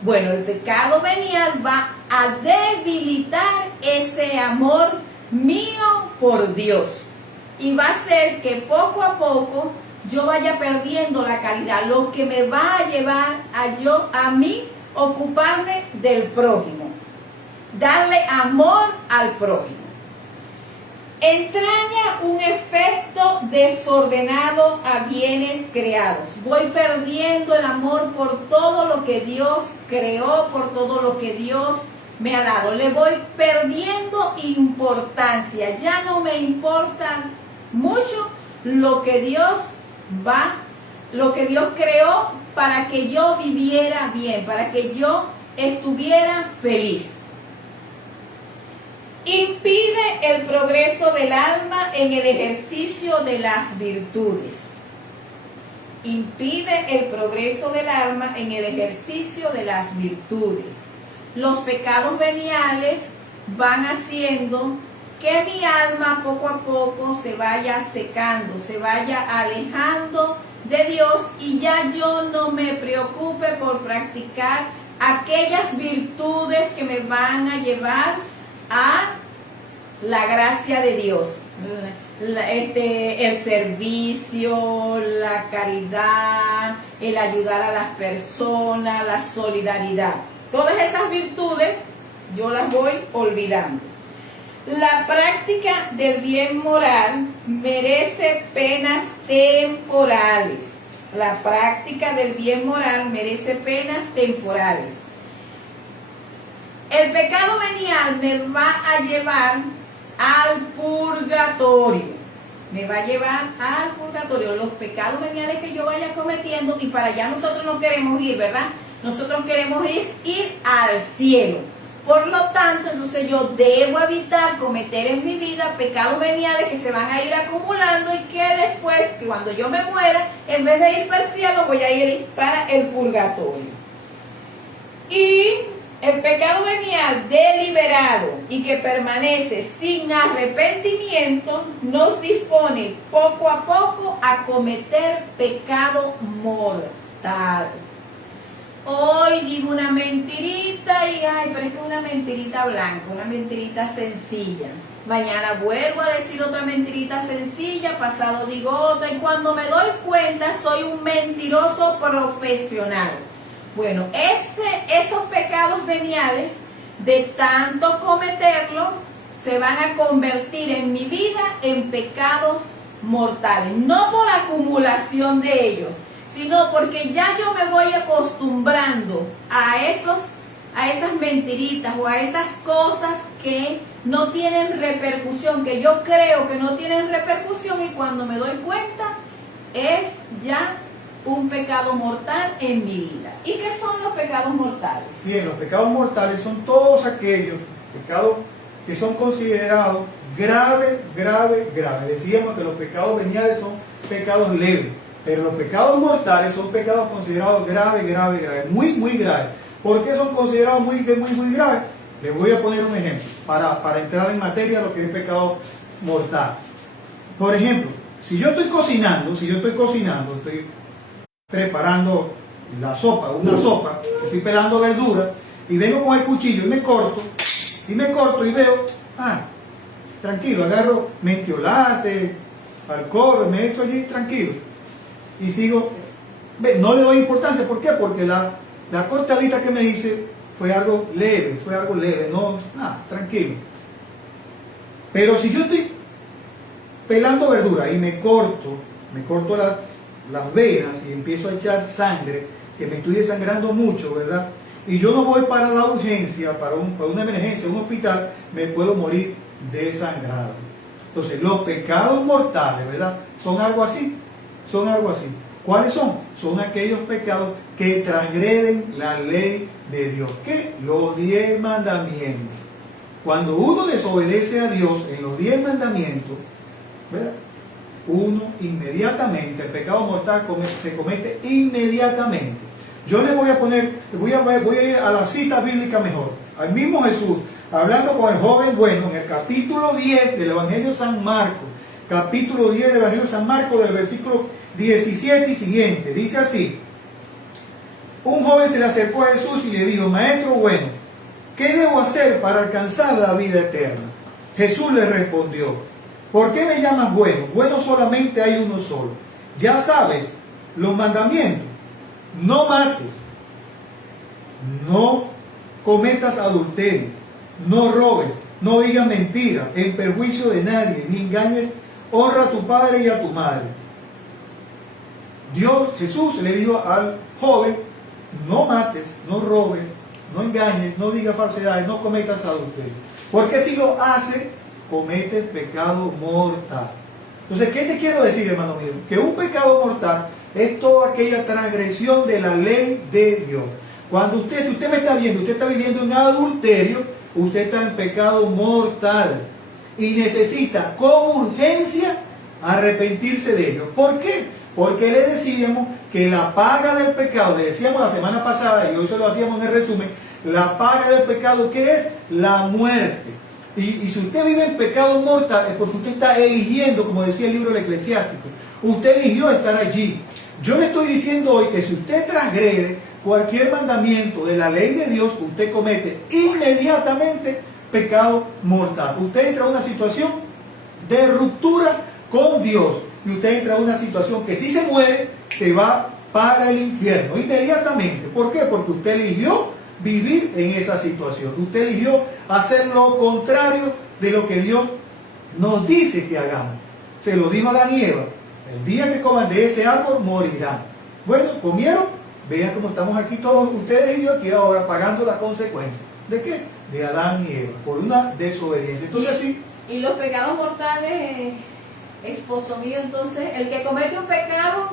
Bueno, el pecado venial va a debilitar ese amor mío por Dios y va a hacer que poco a poco yo vaya perdiendo la caridad, lo que me va a llevar a mí ocuparme del prójimo, darle amor al prójimo. Entraña un efecto desordenado a bienes creados. Voy perdiendo el amor por todo lo que Dios creó, por todo lo que Dios me ha dado. Le voy perdiendo importancia. Ya no me importa mucho lo que Dios creó para que yo viviera bien, para que yo estuviera feliz. Impide el progreso del alma en el ejercicio de las virtudes. Impide el progreso del alma en el ejercicio de las virtudes. Los pecados veniales van haciendo que mi alma poco a poco se vaya secando, se vaya alejando de Dios y ya yo no me preocupe por practicar aquellas virtudes que me van a llevar a la gracia de Dios, el servicio, la caridad, el ayudar a las personas, la solidaridad. Todas esas virtudes yo las voy olvidando. La práctica del bien moral merece penas temporales. La práctica del bien moral merece penas temporales. El pecado venial me va a llevar al purgatorio. Me va a llevar al purgatorio. Los pecados veniales que yo vaya cometiendo, y para allá nosotros no queremos ir, ¿verdad? Nosotros queremos ir al cielo. Por lo tanto, entonces yo debo evitar cometer en mi vida pecados veniales que se van a ir acumulando y que después, que cuando yo me muera, en vez de ir para el cielo, voy a ir para el purgatorio. Y el pecado venial deliberado y que permanece sin arrepentimiento nos dispone poco a poco a cometer pecado mortal. Hoy digo una mentirita y pero es que una mentirita blanca, una mentirita sencilla. Mañana vuelvo a decir otra mentirita sencilla, pasado digo otra, y cuando me doy cuenta soy un mentiroso profesional. Bueno, esos pecados veniales, de tanto cometerlos, se van a convertir en mi vida en pecados mortales, no por acumulación de ellos, sino porque ya yo me voy acostumbrando a esas mentiritas o a esas cosas que no tienen repercusión, que yo creo que no tienen repercusión, y cuando me doy cuenta es ya un pecado mortal en mi vida. ¿Y qué son los pecados mortales? Bien, los pecados mortales son todos aquellos pecados que son considerados grave. Decíamos que los pecados veniales son pecados leves, pero los pecados mortales son pecados considerados grave, muy graves. ¿Por qué son considerados muy graves? Les voy a poner un ejemplo para entrar en materia de lo que es pecado mortal. Por ejemplo, si yo estoy cocinando, estoy preparando una sopa, estoy pelando verduras y vengo con el cuchillo y me corto y veo, tranquilo, agarro mentiolate, alcohol, me echo allí tranquilo y sigo, no le doy importancia. ¿Por qué? Porque la cortadita que me hice fue algo leve, no, tranquilo. Pero si yo estoy pelando verdura y me corto las venas y empiezo a echar sangre, que me estoy desangrando mucho, ¿verdad? Y yo no voy para la urgencia, para una emergencia, un hospital, me puedo morir desangrado. Entonces, los pecados mortales, ¿verdad? Son algo así. ¿Cuáles son? Son aquellos pecados que transgreden la ley de Dios. ¿Qué? Los 10 mandamientos. Cuando uno desobedece a Dios en los 10 mandamientos, ¿verdad? Uno inmediatamente, el pecado mortal se comete inmediatamente. Yo le voy a poner, voy a ir a la cita bíblica mejor, al mismo Jesús, hablando con el joven bueno, en el capítulo 10 del Evangelio de San Marcos, del versículo 17 y siguiente, dice así: un joven se le acercó a Jesús y le dijo: Maestro bueno, ¿qué debo hacer para alcanzar la vida eterna? Jesús le respondió: ¿por qué me llamas bueno? Bueno solamente hay uno solo. Ya sabes los mandamientos: no mates, no cometas adulterio, no robes, no digas mentiras en perjuicio de nadie, ni engañes, honra a tu padre y a tu madre. Jesús le dijo al joven: no mates, no robes, no engañes, no digas falsedades, no cometas adulterio. Porque si lo haces, cometes pecado mortal. Entonces, ¿qué te quiero decir, hermano mío? Que un pecado mortal es toda aquella transgresión de la ley de Dios. Si usted me está viendo, usted está viviendo en adulterio, usted está en pecado mortal y necesita con urgencia arrepentirse de ello. ¿Por qué? Porque le decíamos que la paga del pecado, le decíamos la semana pasada y hoy se lo hacíamos en el resumen, la paga del pecado, ¿qué es? La muerte. Y si usted vive en pecado mortal es porque usted está eligiendo, como decía el libro del Eclesiástico, usted eligió estar allí. Yo le estoy diciendo hoy que si usted transgrede cualquier mandamiento de la ley de Dios, usted comete inmediatamente pecado mortal. Usted entra a una situación de ruptura con Dios y usted entra a una situación que si se muere, se va para el infierno inmediatamente. ¿Por qué? Porque usted eligió vivir en esa situación. Usted eligió hacer lo contrario de lo que Dios nos dice que hagamos. Se lo dijo a Adán y Eva: el día que coman de ese árbol morirán. Bueno, comieron. Vean cómo estamos aquí todos ustedes y yo aquí ahora pagando las consecuencias. ¿De qué? De Adán y Eva, por una desobediencia. Entonces sí. Y los pecados mortales, esposo mío, entonces, el que comete un pecado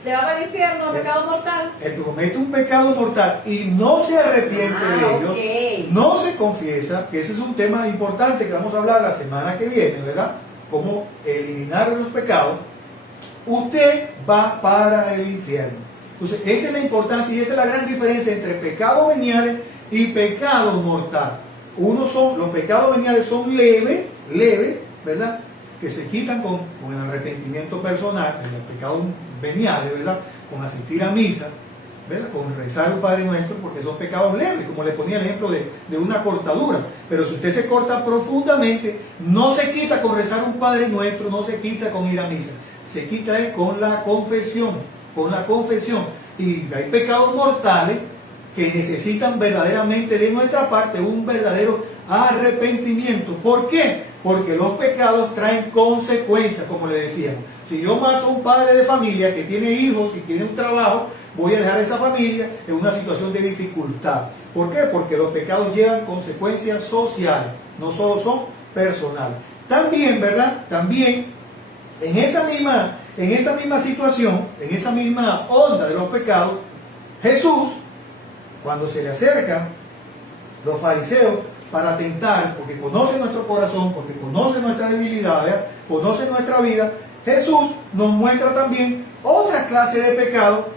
se va para el infierno, pecado mortal. El que comete un pecado mortal y no se arrepiente de ello, no se confiesa, que ese es un tema importante que vamos a hablar la semana que viene, ¿verdad? Cómo eliminar los pecados. Usted va para el infierno. Entonces, esa es la importancia y esa es la gran diferencia entre pecados veniales y pecado mortal. Los pecados veniales son leves, ¿verdad? Que se quitan con el arrepentimiento personal, en los pecados veniales, ¿verdad? Con asistir a misa, ¿verdad? Con rezar al Padre Nuestro, porque son pecados leves, como le ponía el ejemplo de una cortadura. Pero si usted se corta profundamente, no se quita con rezar un Padre Nuestro, no se quita con ir a misa, se quita con la confesión. Y hay pecados mortales que necesitan verdaderamente de nuestra parte un verdadero arrepentimiento. ¿Por qué? Porque los pecados traen consecuencias, como le decíamos. Si yo mato a un padre de familia que tiene hijos y tiene un trabajo, voy a dejar a esa familia en una situación de dificultad. ¿Por qué? Porque los pecados llevan consecuencias sociales, no solo son personales. También, ¿verdad? También en esa misma situación, en esa misma onda de los pecados, Jesús, cuando se le acercan los fariseos para tentar, porque conocen nuestro corazón, porque conocen nuestras debilidades, conocen nuestra vida, Jesús nos muestra también otra clase de pecado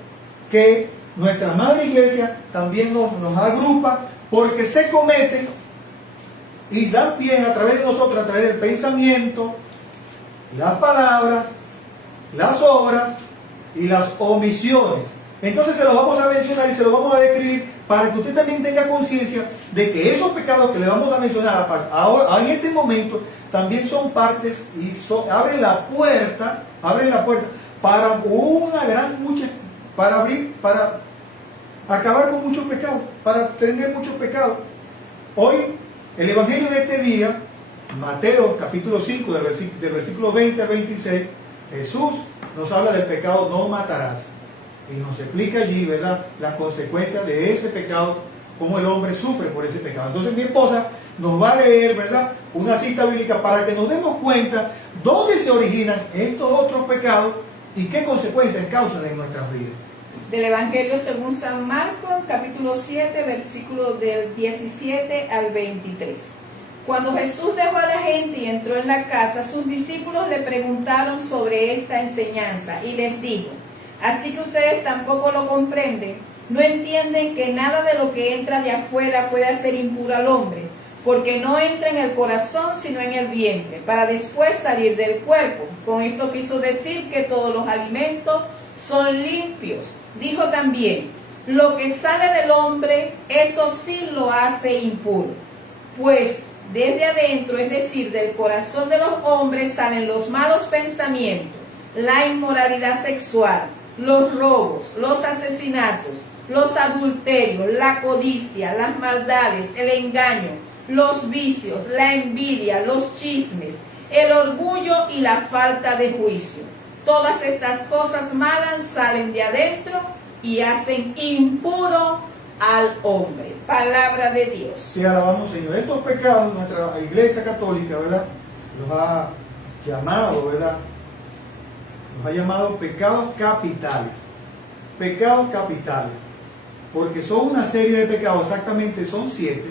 que nuestra Madre Iglesia también nos agrupa, porque se cometen y dan pie a través de nosotros, a través del pensamiento, las palabras, las obras y las omisiones. Entonces se los vamos a mencionar y se los vamos a describir para que usted también tenga conciencia de que esos pecados que le vamos a mencionar ahora, en este momento, también son partes y abren la puerta para para acabar con muchos pecados, para tener muchos pecados. Hoy, el Evangelio de este día, Mateo capítulo 5, del versículo 20 al 26, Jesús nos habla del pecado no matarás. Y nos explica allí, ¿verdad?, las consecuencias de ese pecado, cómo el hombre sufre por ese pecado. Entonces mi esposa nos va a leer, ¿verdad?, una cita bíblica para que nos demos cuenta dónde se originan estos otros pecados y qué consecuencias causan en nuestras vidas. Del Evangelio según San Marcos, capítulo 7, versículos del 17 al 23. Cuando Jesús dejó a la gente y entró en la casa, sus discípulos le preguntaron sobre esta enseñanza y les dijo: ¿así que ustedes tampoco lo comprenden? ¿No entienden que nada de lo que entra de afuera puede hacer impuro al hombre? Porque no entra en el corazón sino en el vientre, para después salir del cuerpo. Con esto quiso decir que todos los alimentos son limpios. Dijo también: lo que sale del hombre, eso sí lo hace impuro. Pues desde adentro, es decir, del corazón de los hombres, salen los malos pensamientos, la inmoralidad sexual, los robos, los asesinatos, los adulterios, la codicia, las maldades, el engaño, los vicios, la envidia, los chismes, el orgullo y la falta de juicio. Todas estas cosas malas salen de adentro y hacen impuro al hombre. Palabra de Dios. Sí, alabamos, Señor. Estos pecados, nuestra Iglesia Católica, ¿verdad?, los ha llamado, ¿verdad?, nos ha llamado pecados capitales. Pecados capitales. Porque son una serie de pecados, exactamente son siete,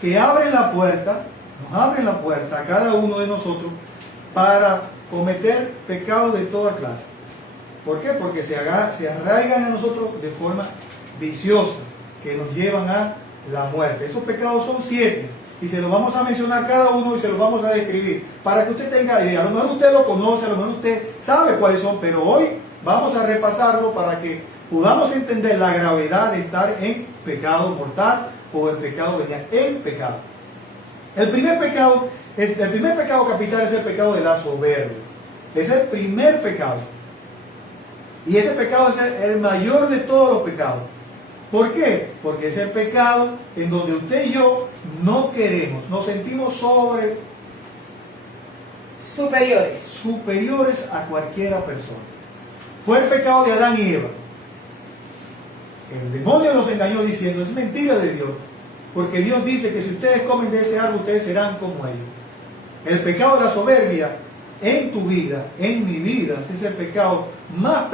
que abren la puerta, nos abren la puerta a cada uno de nosotros para cometer pecados de toda clase. ¿Por qué? Porque se arraigan a nosotros de forma viciosa, que nos llevan a la muerte. Esos pecados son 7. Y se los vamos a mencionar cada uno y se los vamos a describir para que usted tenga idea. A lo mejor usted lo conoce, a lo mejor usted sabe cuáles son, pero hoy vamos a repasarlo para que podamos entender la gravedad de estar en pecado mortal o en pecado venial. El pecado. El primer pecado capital es el pecado de la soberbia. Es el primer pecado. Y ese pecado es el mayor de todos los pecados. ¿Por qué? Porque es el pecado en donde usted y yo no queremos, nos sentimos superiores a cualquiera persona. Fue el pecado de Adán y Eva. El demonio los engañó diciendo: es mentira de Dios, porque Dios dice que si ustedes comen de ese árbol, ustedes serán como ellos. El pecado de la soberbia en tu vida, en mi vida, ese es el pecado más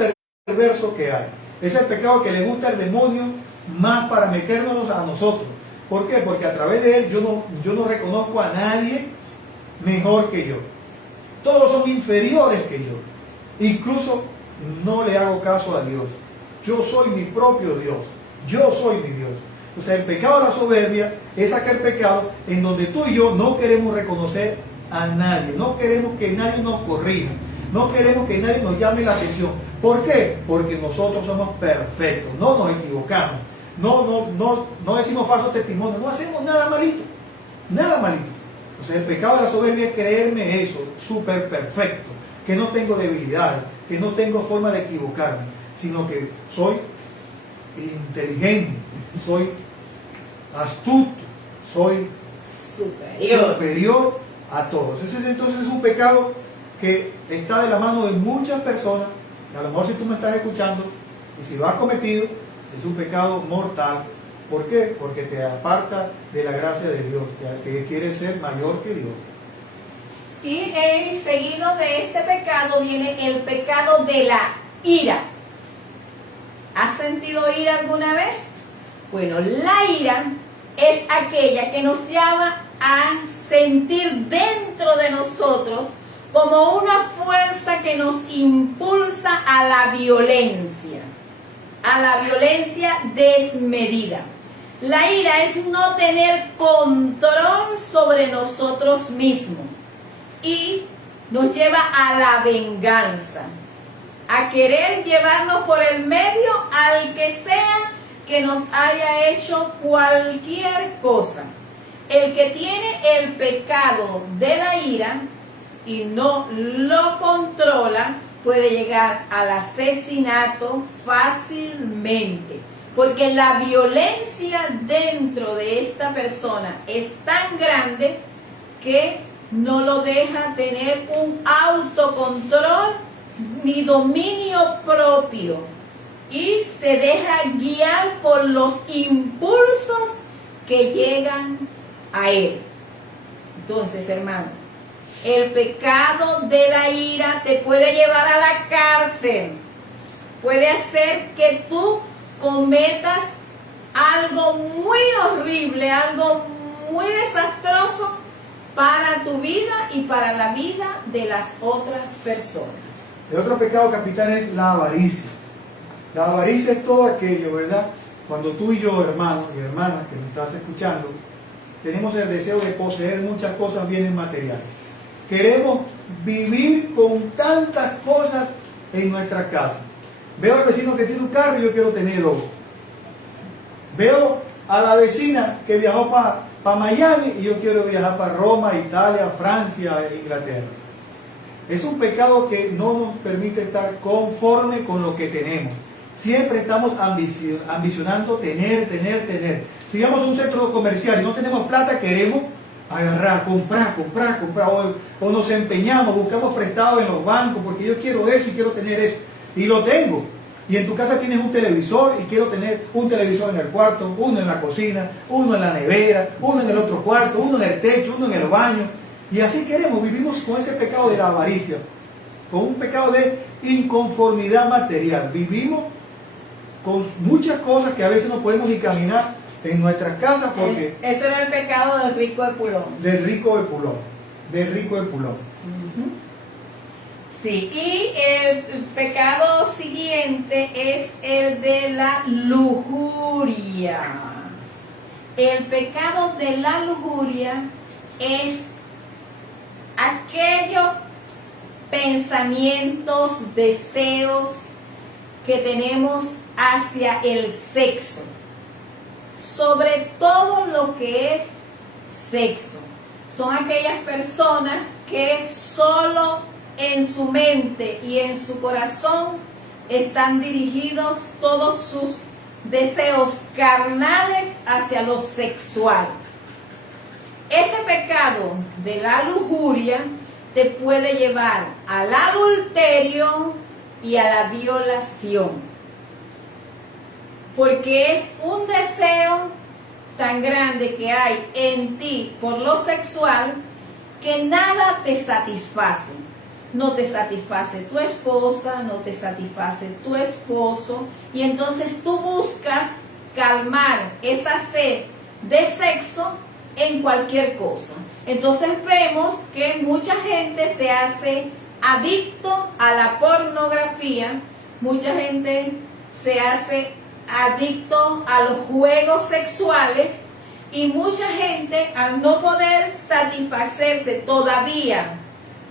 perverso que hay. Es el pecado que le gusta al demonio más para meternos a nosotros. ¿Por qué? Porque a través de él yo no reconozco a nadie mejor que yo. Todos son inferiores que yo. Incluso no le hago caso a Dios. Yo soy mi propio Dios. Yo soy mi Dios. O sea, el pecado de la soberbia es aquel pecado en donde tú y yo no queremos reconocer a nadie. No queremos que nadie nos corrija. No queremos que nadie nos llame la atención. ¿Por qué? Porque nosotros somos perfectos. No nos equivocamos. No decimos falsos testimonios. No hacemos nada malito. Nada malito. O sea, el pecado de la soberbia es creerme eso, súper perfecto. Que no tengo debilidades. Que no tengo forma de equivocarme. Sino que soy inteligente. Soy astuto. Soy superior a todos. Entonces es un pecado que está de la mano de muchas personas. A lo mejor si tú me estás escuchando y si lo has cometido, es un pecado mortal. ¿Por qué? Porque te aparta de la gracia de Dios, que quiere ser mayor que Dios. Y seguido de este pecado viene el pecado de la ira. ¿Has sentido ira alguna vez? Bueno, la ira es aquella que nos llama a sentir dentro de nosotros como una fuerza que nos impulsa a la violencia desmedida. La ira es no tener control sobre nosotros mismos y nos lleva a la venganza, a querer llevarnos por el medio al que sea que nos haya hecho cualquier cosa. El que tiene el pecado de la ira y no lo controla puede llegar al asesinato fácilmente, porque la violencia dentro de esta persona es tan grande que no lo deja tener un autocontrol ni dominio propio y se deja guiar por los impulsos que llegan a él. Entonces, hermano, el pecado de la ira te puede llevar a la cárcel, puede hacer que tú cometas algo muy horrible, algo muy desastroso para tu vida y para la vida de las otras personas. El otro pecado capital es la avaricia. La avaricia es todo aquello, ¿verdad? Cuando tú y yo, hermanos y hermanas que me estás escuchando, tenemos el deseo de poseer muchas cosas, bienes materiales. Queremos vivir con tantas cosas en nuestra casa. Veo al vecino que tiene un carro y yo quiero tener dos. Veo a la vecina que viajó para Miami y yo quiero viajar para Roma, Italia, Francia, Inglaterra. Es un pecado que no nos permite estar conforme con lo que tenemos. Siempre estamos ambicionando tener. Si vamos a un centro comercial y no tenemos plata, queremos agarrar, comprar. O nos empeñamos, buscamos prestado en los bancos porque yo quiero eso y quiero tener eso. Y lo tengo. Y en tu casa tienes un televisor y quiero tener un televisor en el cuarto, uno en la cocina, uno en la nevera, uno en el otro cuarto, uno en el techo, uno en el baño. Y así vivimos con ese pecado de la avaricia, con un pecado de inconformidad material. Vivimos con muchas cosas que a veces no podemos ni caminar en nuestras casas porque... Ese era el pecado del rico de Pulón. Del rico de Pulón. Sí, y el pecado siguiente es el de la lujuria. El pecado de la lujuria es aquellos pensamientos, deseos que tenemos hacia el sexo, sobre todo lo que es sexo. Son aquellas personas que solo en su mente y en su corazón están dirigidos todos sus deseos carnales hacia lo sexual. Ese pecado de la lujuria te puede llevar al adulterio y a la violación, porque es un deseo tan grande que hay en ti por lo sexual que nada te satisface. No te satisface tu esposa, no te satisface tu esposo, y entonces tú buscas calmar esa sed de sexo en cualquier cosa. Entonces vemos que mucha gente se hace adicto a la pornografía, mucha gente se hace adicto a los juegos sexuales, y mucha gente, al no poder satisfacerse todavía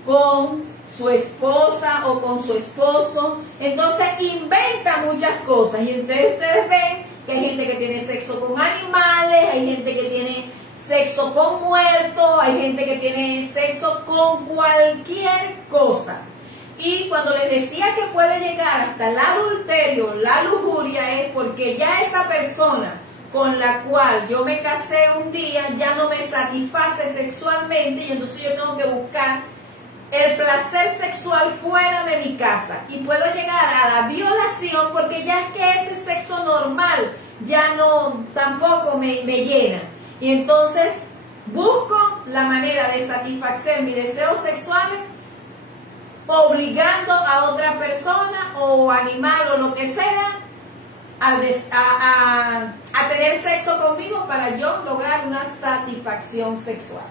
con su esposa o con su esposo, entonces inventa muchas cosas. Y ustedes ven que hay gente que tiene sexo con animales, hay gente que tiene sexo con muertos, hay gente que tiene sexo con cualquier cosa. Y cuando les decía que puede llegar hasta el adulterio, la lujuria, es porque ya esa persona con la cual yo me casé un día ya no me satisface sexualmente y entonces yo tengo que buscar el placer sexual fuera de mi casa y puedo llegar a la violación porque ya es que ese sexo normal ya no tampoco me llena y entonces busco la manera de satisfacer mis deseos sexuales obligando a otra persona o animal o lo que sea a tener sexo conmigo para yo lograr una satisfacción sexual.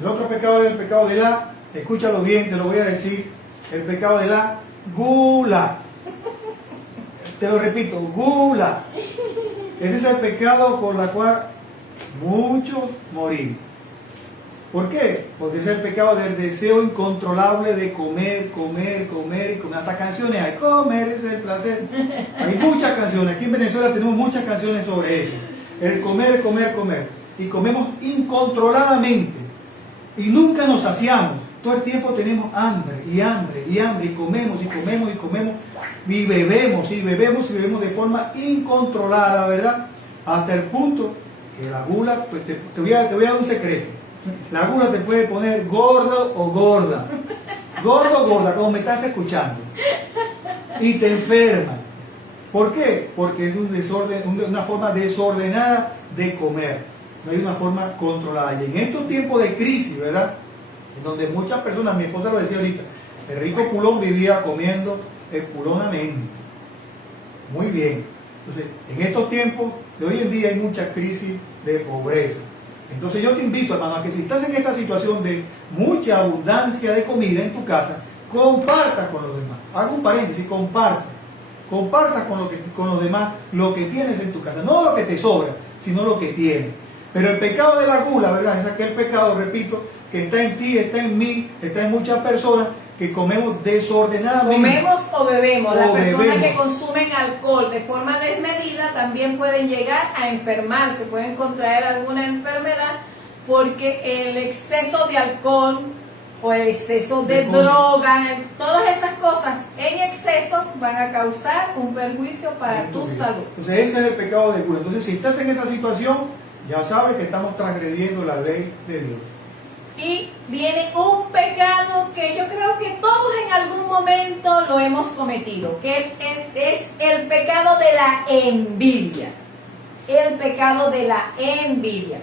El otro pecado es el pecado de la, escúchalo bien, te lo voy a decir, el pecado de la gula. Te lo repito, gula. Ese es el pecado por el cual muchos morimos. ¿Por qué? Porque es el pecado del deseo incontrolable de comer, comer, comer y comer. Hasta canciones hay, comer es el placer. Hay muchas canciones, aquí en Venezuela tenemos muchas canciones sobre eso. El comer, comer, comer. Y comemos incontroladamente. Y nunca nos saciamos. Todo el tiempo tenemos hambre y hambre y hambre. Y comemos y comemos y comemos. Y bebemos y bebemos y bebemos de forma incontrolada, ¿verdad? Hasta el punto que la gula, pues te voy a dar un secreto. La gula te puede poner gordo o gorda. Gordo o gorda, como me estás escuchando. Y te enferma. ¿Por qué? Porque es un desorden, una forma desordenada de comer. No hay una forma controlada. Y en estos tiempos de crisis, ¿verdad? En donde muchas personas, mi esposa lo decía ahorita, el rico Pulón vivía comiendo pulonamente. Muy bien. Entonces, en estos tiempos de hoy en día hay mucha crisis de pobreza. Entonces yo te invito, hermano, a que si estás en esta situación de mucha abundancia de comida en tu casa, compartas con los demás. Hago un paréntesis, compartas. Compartas con los demás lo que tienes en tu casa. No lo que te sobra, sino lo que tienes. Pero el pecado de la gula, ¿verdad? Es aquel pecado, repito, que está en ti, está en mí, está en muchas personas que comemos desordenadamente. Comemos o bebemos. Las personas bebemos. que consumen alcohol de forma desmedida también pueden llegar a enfermarse, pueden contraer alguna enfermedad porque el exceso de alcohol o el exceso de droga, todas esas cosas en exceso van a causar un perjuicio para tu salud. Entonces ese es el pecado de gula. Entonces si estás en esa situación, ya sabes que estamos transgrediendo la ley de Dios. Y viene un pecado que yo creo que todos en algún momento lo hemos cometido, que es el pecado de la envidia. El pecado de la envidia.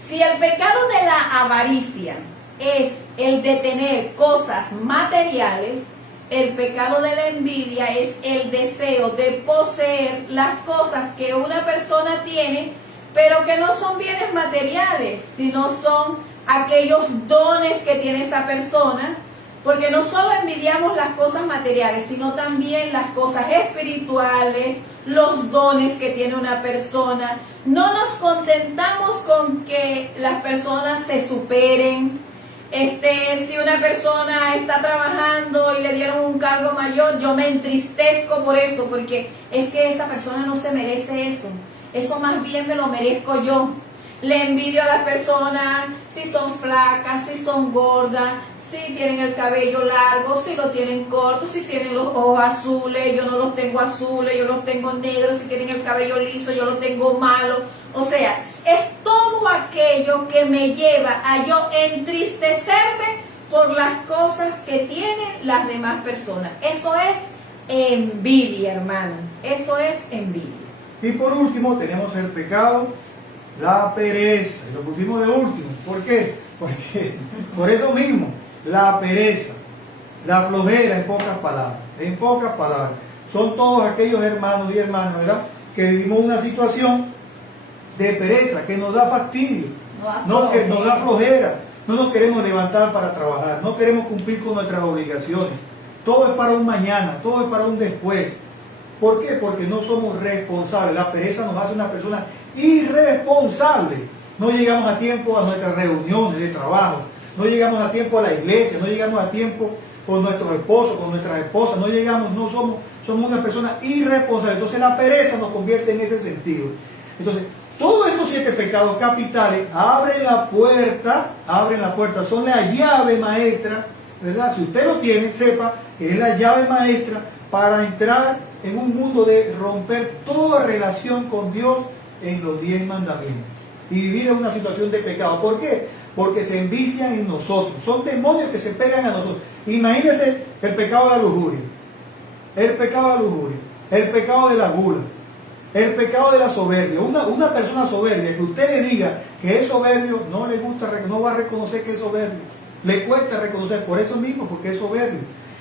Si el pecado de la avaricia es el de tener cosas materiales, el pecado de la envidia es el deseo de poseer las cosas que una persona tiene, pero que no son bienes materiales, sino son aquellos dones que tiene esa persona, porque no solo envidiamos las cosas materiales, sino también las cosas espirituales, los dones que tiene una persona. No nos contentamos con que las personas se superen. Si una persona está trabajando y le dieron un cargo mayor, yo me entristezco por eso, porque es que esa persona no se merece eso. Eso más bien me lo merezco yo. Le envidio a las personas si son flacas, si son gordas, si tienen el cabello largo, si lo tienen corto, si tienen los ojos azules, yo no los tengo azules, yo los tengo negros, si tienen el cabello liso, yo los tengo malo. O sea, es todo aquello que me lleva a yo entristecerme por las cosas que tienen las demás personas. Eso es envidia, hermano. Eso es envidia. Y por último tenemos el pecado, la pereza. Lo pusimos de último. ¿Por qué? Porque por eso mismo, la pereza, la flojera, en pocas palabras. En pocas palabras. Son todos aquellos hermanos y hermanas, ¿verdad?, que vivimos una situación de pereza, que nos da fastidio, que nos da flojera. No nos queremos levantar para trabajar, no queremos cumplir con nuestras obligaciones. Todo es para un mañana, todo es para un después. ¿Por qué? Porque no somos responsables. La pereza nos hace una persona irresponsable. No llegamos a tiempo a nuestras reuniones de trabajo, no llegamos a tiempo a la iglesia, no llegamos a tiempo con nuestros esposos, con nuestras esposas, somos una persona irresponsable. Entonces la pereza nos convierte en ese sentido. Entonces, todos estos 7 pecados capitales abren la puerta, son la llave maestra, ¿verdad? Si usted lo tiene, sepa que es la llave maestra para entrar en un mundo de romper toda relación con Dios en los 10 mandamientos y vivir en una situación de pecado. ¿Por qué? Porque se envician en nosotros. Son demonios que se pegan a nosotros. Imagínense el pecado de la lujuria, el pecado de la lujuria, el pecado de la gula, el pecado de la soberbia. Una persona soberbia, que usted le diga que es soberbio, no le gusta, no va a reconocer que es soberbio. Le cuesta reconocer, por eso mismo, porque es soberbio.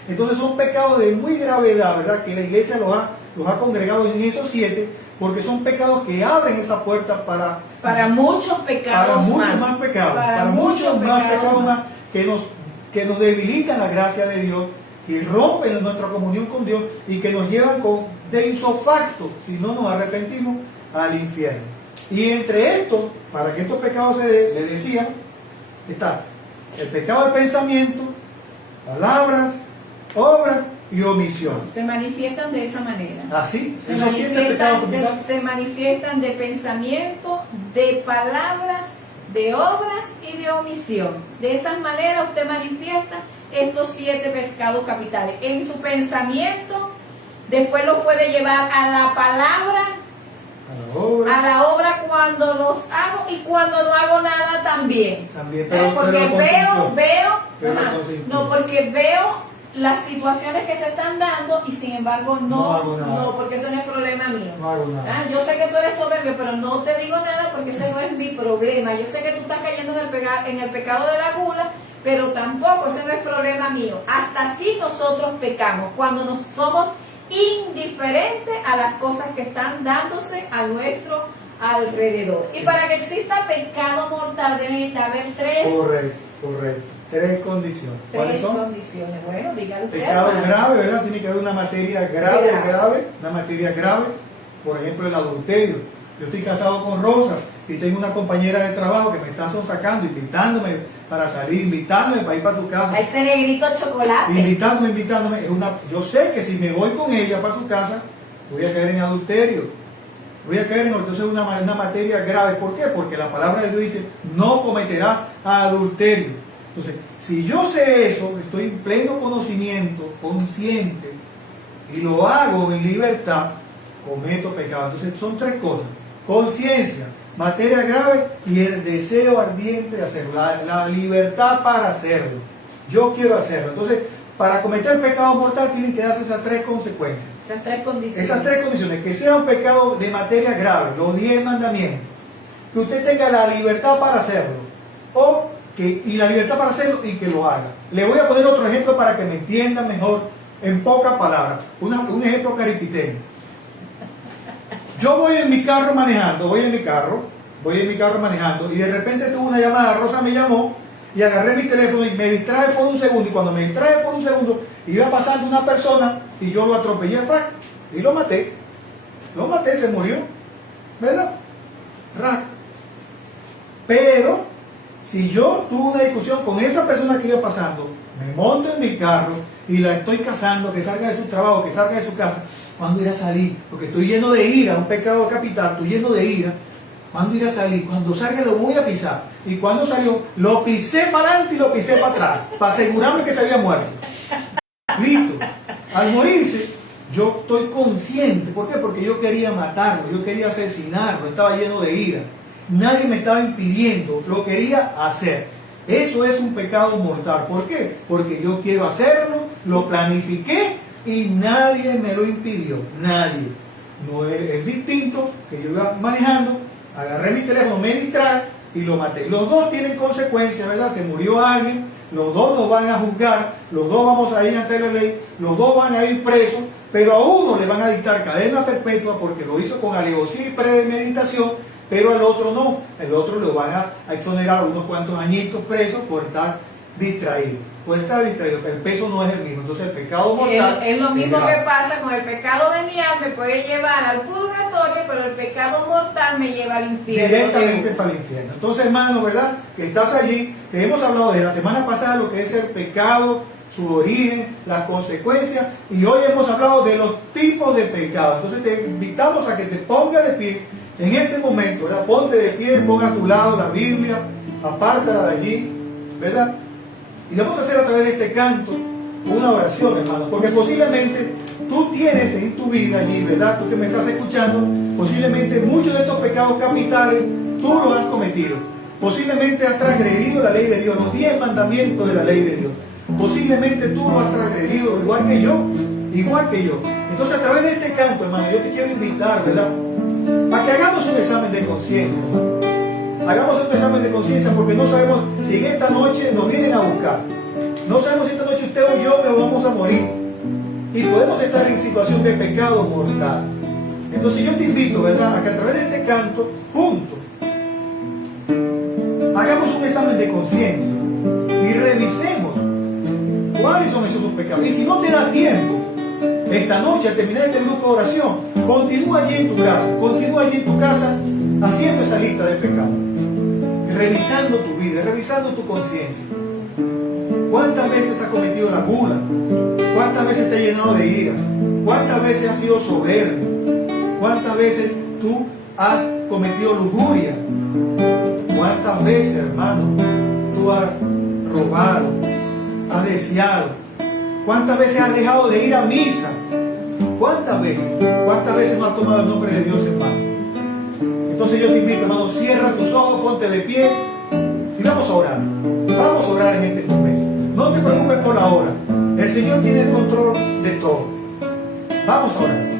Entonces son pecados de muy gravedad, ¿verdad? Que la iglesia los ha congregado en esos 7, porque son pecados que abren esa puerta para muchos pecados más pecados, para muchos más pecados más que nos debilitan la gracia de Dios, que rompen nuestra comunión con Dios y que nos llevan de isofacto, si no nos arrepentimos, al infierno. Y entre estos, para que estos pecados se den, le decía, está el pecado de pensamiento, palabras, obras y omisión. Se manifiestan de esa manera. Así, se manifiestan de pensamiento, de palabras, de obras y de omisión. De esa manera usted manifiesta estos 7 pecados capitales. En su pensamiento, después lo puede llevar a la palabra, a la obra cuando los hago y cuando no hago nada también. Porque veo las situaciones que se están dando y sin embargo no, porque eso no es problema mío. No hago nada. Yo sé que tú eres soberbio, pero no te digo nada porque ese no es mi problema. Yo sé que tú estás cayendo en el pecado de la gula, pero tampoco ese no es problema mío. Hasta así nosotros pecamos, cuando nos somos indiferentes a las cosas que están dándose a nuestro alrededor. Y para que exista pecado mortal deben haber 3. Correcto. 3 condiciones. ¿Cuáles son? 3 condiciones. Bueno, dígalo usted. Pecado grave, ¿verdad? Tiene que haber una materia grave, una materia grave. Por ejemplo, el adulterio. Yo estoy casado con Rosa y tengo una compañera de trabajo que me está sonsacando, invitándome para salir, invitándome para ir para su casa. A ese negrito chocolate. Invitándome. Yo sé que si me voy con ella para su casa, voy a caer en adulterio. Entonces es una materia grave. ¿Por qué? Porque la palabra de Dios dice, no cometerás adulterio. Entonces, si yo sé eso, estoy en pleno conocimiento, consciente, y lo hago en libertad, cometo pecado. Entonces, son 3 cosas. Conciencia, materia grave y el deseo ardiente de hacerlo. La libertad para hacerlo. Yo quiero hacerlo. Entonces, para cometer pecado mortal tienen que darse esas 3 consecuencias. Esas 3 condiciones. Esas 3 condiciones. Que sea un pecado de materia grave, los 10 mandamientos. Que usted tenga la libertad para hacerlo. Y la libertad para hacerlo y que lo haga. Le voy a poner otro ejemplo para que me entiendan mejor en pocas palabras. Un ejemplo caripiteño. Yo voy en mi carro manejando y de repente tuve una llamada, Rosa me llamó y agarré mi teléfono y me distraje por un segundo, y cuando me distraje por un segundo iba pasando una persona y yo lo atropellé y lo maté, se murió, ¿verdad? Pero si yo tuve una discusión con esa persona que iba pasando, me monto en mi carro y la estoy cazando, que salga de su trabajo, que salga de su casa, ¿cuándo irá a salir? Porque estoy lleno de ira, un pecado capital, estoy lleno de ira. ¿Cuándo irá a salir? Cuando salga lo voy a pisar. Y cuando salió, lo pisé para adelante y lo pisé para atrás, para asegurarme que se había muerto. Listo. Al morirse, yo estoy consciente. ¿Por qué? Porque yo quería matarlo, yo quería asesinarlo, estaba lleno de ira. Nadie me estaba impidiendo, lo quería hacer. Eso es un pecado mortal. ¿Por qué? Porque yo quiero hacerlo, lo planifiqué y nadie me lo impidió. Nadie. No es distinto que yo iba manejando, agarré mi teléfono, me distraje y lo maté. Los 2 tienen consecuencias, ¿verdad? Se murió alguien, los 2 nos van a juzgar, los 2 vamos a ir ante la ley, los 2 van a ir presos, pero a uno le van a dictar cadena perpetua porque lo hizo con alevosía y premeditación, pero al otro no. El otro lo van a exonerar unos cuantos añitos presos por estar distraído. El peso no es el mismo. Entonces el pecado mortal es lo mismo que pasa con el pecado venial, me puede llevar al purgatorio, pero el pecado mortal me lleva al infierno. Directamente para el infierno. Entonces, hermano, ¿verdad? Que estás allí, que hemos hablado de la semana pasada lo que es el pecado, su origen, las consecuencias, y hoy hemos hablado de los tipos de pecado. Entonces te invitamos a que te pongas de pie en este momento, ¿verdad? Ponte de pie, ponga a tu lado la Biblia, apártala de allí, ¿verdad? Y vamos a hacer a través de este canto una oración, hermano, porque posiblemente tú tienes en tu vida allí, ¿verdad? Tú que me estás escuchando, posiblemente muchos de estos pecados capitales tú los has cometido. Posiblemente has transgredido la ley de Dios, los 10 mandamientos de la ley de Dios. Posiblemente tú lo has transgredido igual que yo, igual que yo. Entonces, a través de este canto, hermano, yo te quiero invitar, ¿verdad?, para que hagamos un examen de conciencia, hermano. Hagamos un examen de conciencia, porque no sabemos si en esta noche nos vienen a buscar. No sabemos si esta noche usted o yo nos vamos a morir. Y podemos estar en situación de pecado mortal. Entonces yo te invito, ¿verdad?, a que a través de este canto, juntos, hagamos un examen de conciencia y revisemos cuáles son esos pecados. Y si no te da tiempo, esta noche al terminar este grupo de oración, continúa allí en tu casa, haciendo esa lista de pecados, revisando tu vida, revisando tu conciencia. ¿Cuántas veces has cometido la gula? ¿Cuántas veces te has llenado de ira? ¿Cuántas veces has sido soberbio? ¿Cuántas veces tú has cometido lujuria? ¿Cuántas veces, hermano, tú has robado, has deseado? ¿Cuántas veces has dejado de ir a misa? ¿Cuántas veces? ¿Cuántas veces no has tomado el nombre de Dios en vano? Entonces yo te invito, hermano, cierra tus ojos, ponte de pie y vamos a orar. Vamos a orar en este momento. No te preocupes por la hora. El Señor tiene el control de todo. Vamos a orar.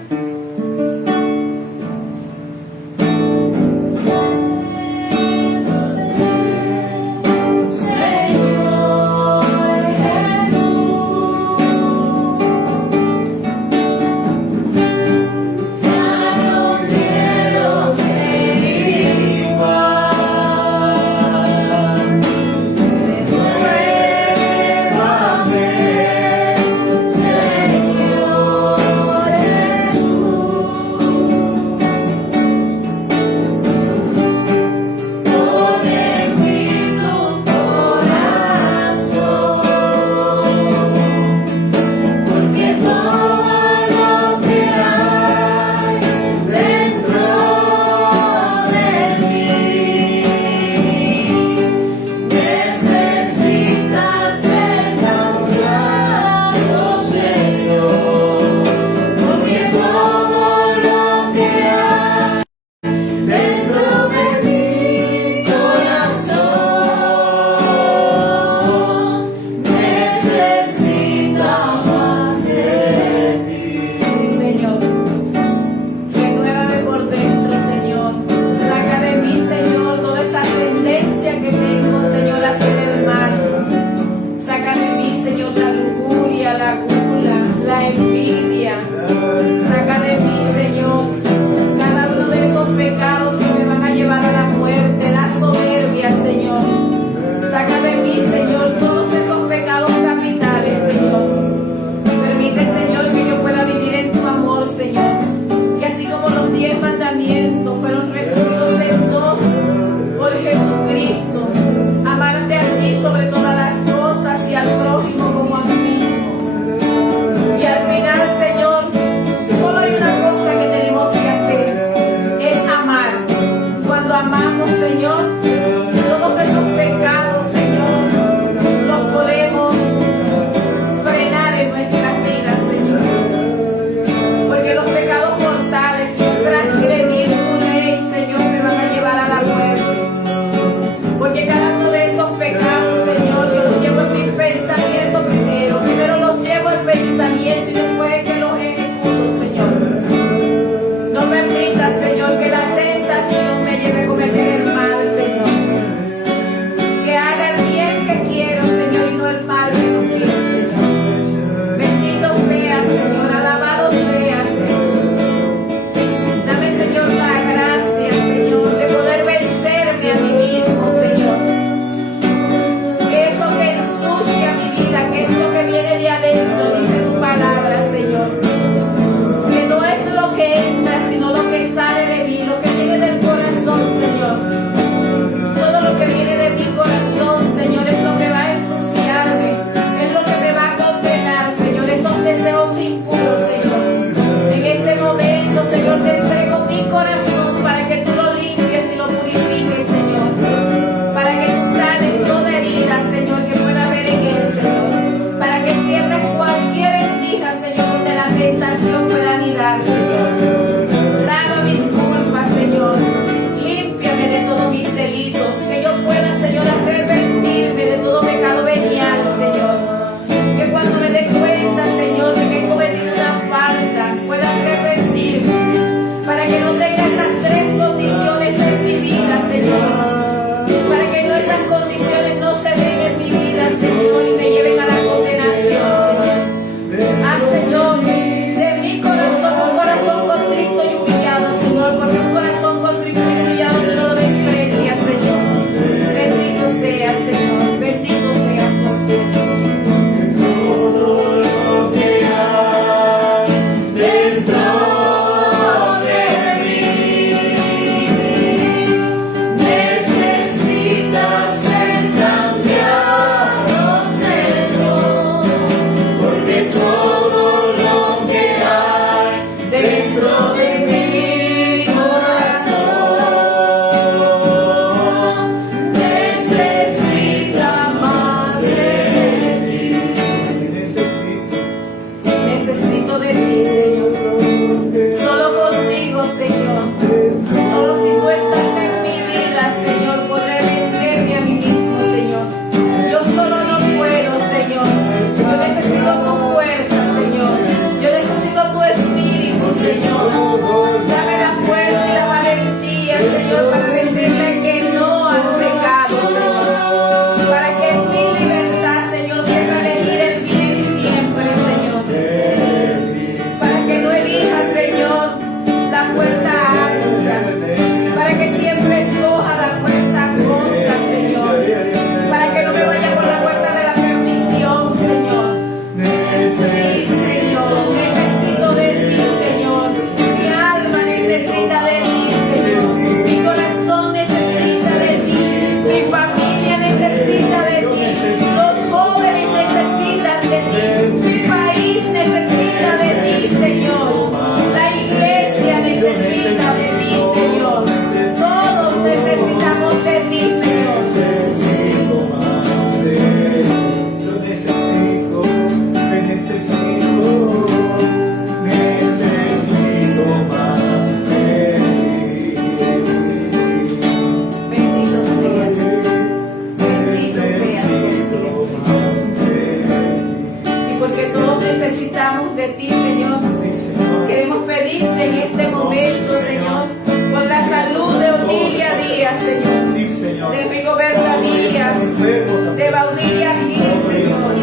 momento, Señor, por la salud de Odilia Díaz, Señor, Sí, Señor. de Rigoberta Díaz, de Baudilia Gil, Señor,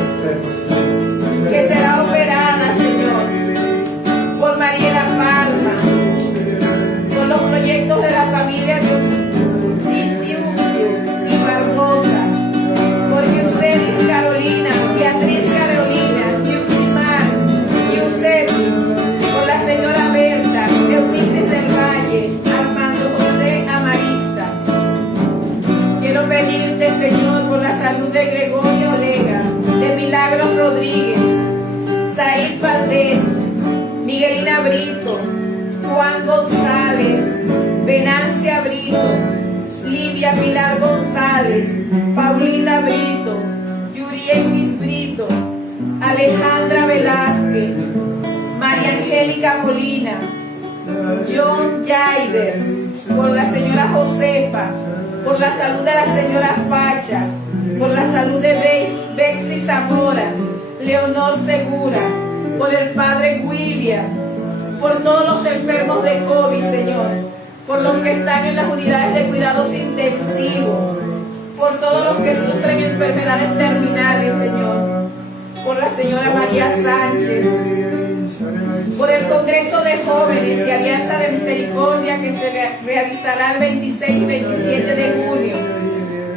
que será operada, Señor, por Mariela Palma, por los proyectos de la familia Disiusius y Barbosa, por Yuselis Carolina, Beatriz Carolina, Yusimar, Yusebi, por la señora Berta, Eunices del Valle, Armando José Amarista. Quiero pedirte, Señor, por la salud de Gregorio Olega, de Milagros Rodríguez, Said Valdés, Miguelina Brito, Juan González, Venancia Brito, Livia Pilar González, Paulina Brito, Yuriequis Brito, Alejandra Velázquez, María Angélica Molina, John Yaider, por la señora Josefa, por la salud de la señora Facha, por la salud de Bexy Zamora, Leonor Segura, por el padre William, por todos los enfermos de COVID, Señor, por los que están en las unidades de cuidados intensivos, por todos los que sufren enfermedades terminales, Señor, por la señora María Sánchez, por el Congreso de Jóvenes de Alianza de Misericordia que se realizará el 26 y 27 de junio,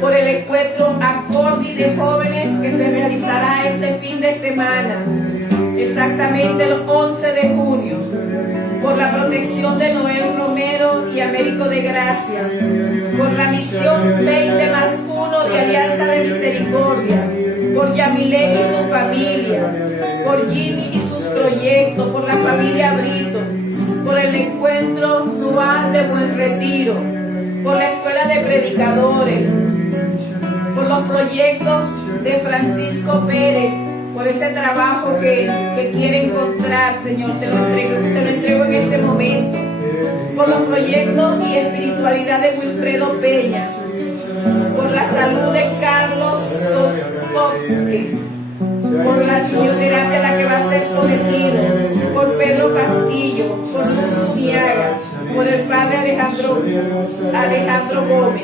por el encuentro Acordi de Jóvenes que se realizará este fin de semana, exactamente el 11 de junio, por la protección de Noel Romero y Américo de Gracia, por la misión 20+1 de Alianza de Misericordia, por Yamilet y su familia, por Jimmy y sus proyectos, por la familia Brito, por el encuentro Ruan de Buen Retiro, por la escuela de predicadores, por los proyectos de Francisco Pérez, por ese trabajo que quiere encontrar, Señor, te lo entrego en este momento, por los proyectos y espiritualidad de Wilfredo Peña, por la salud de Carlos Soscoque, por la quimioterapia a la que va a ser sometido, por Pedro Castillo, por Luz Zubiaga, por el padre Alejandro Gómez.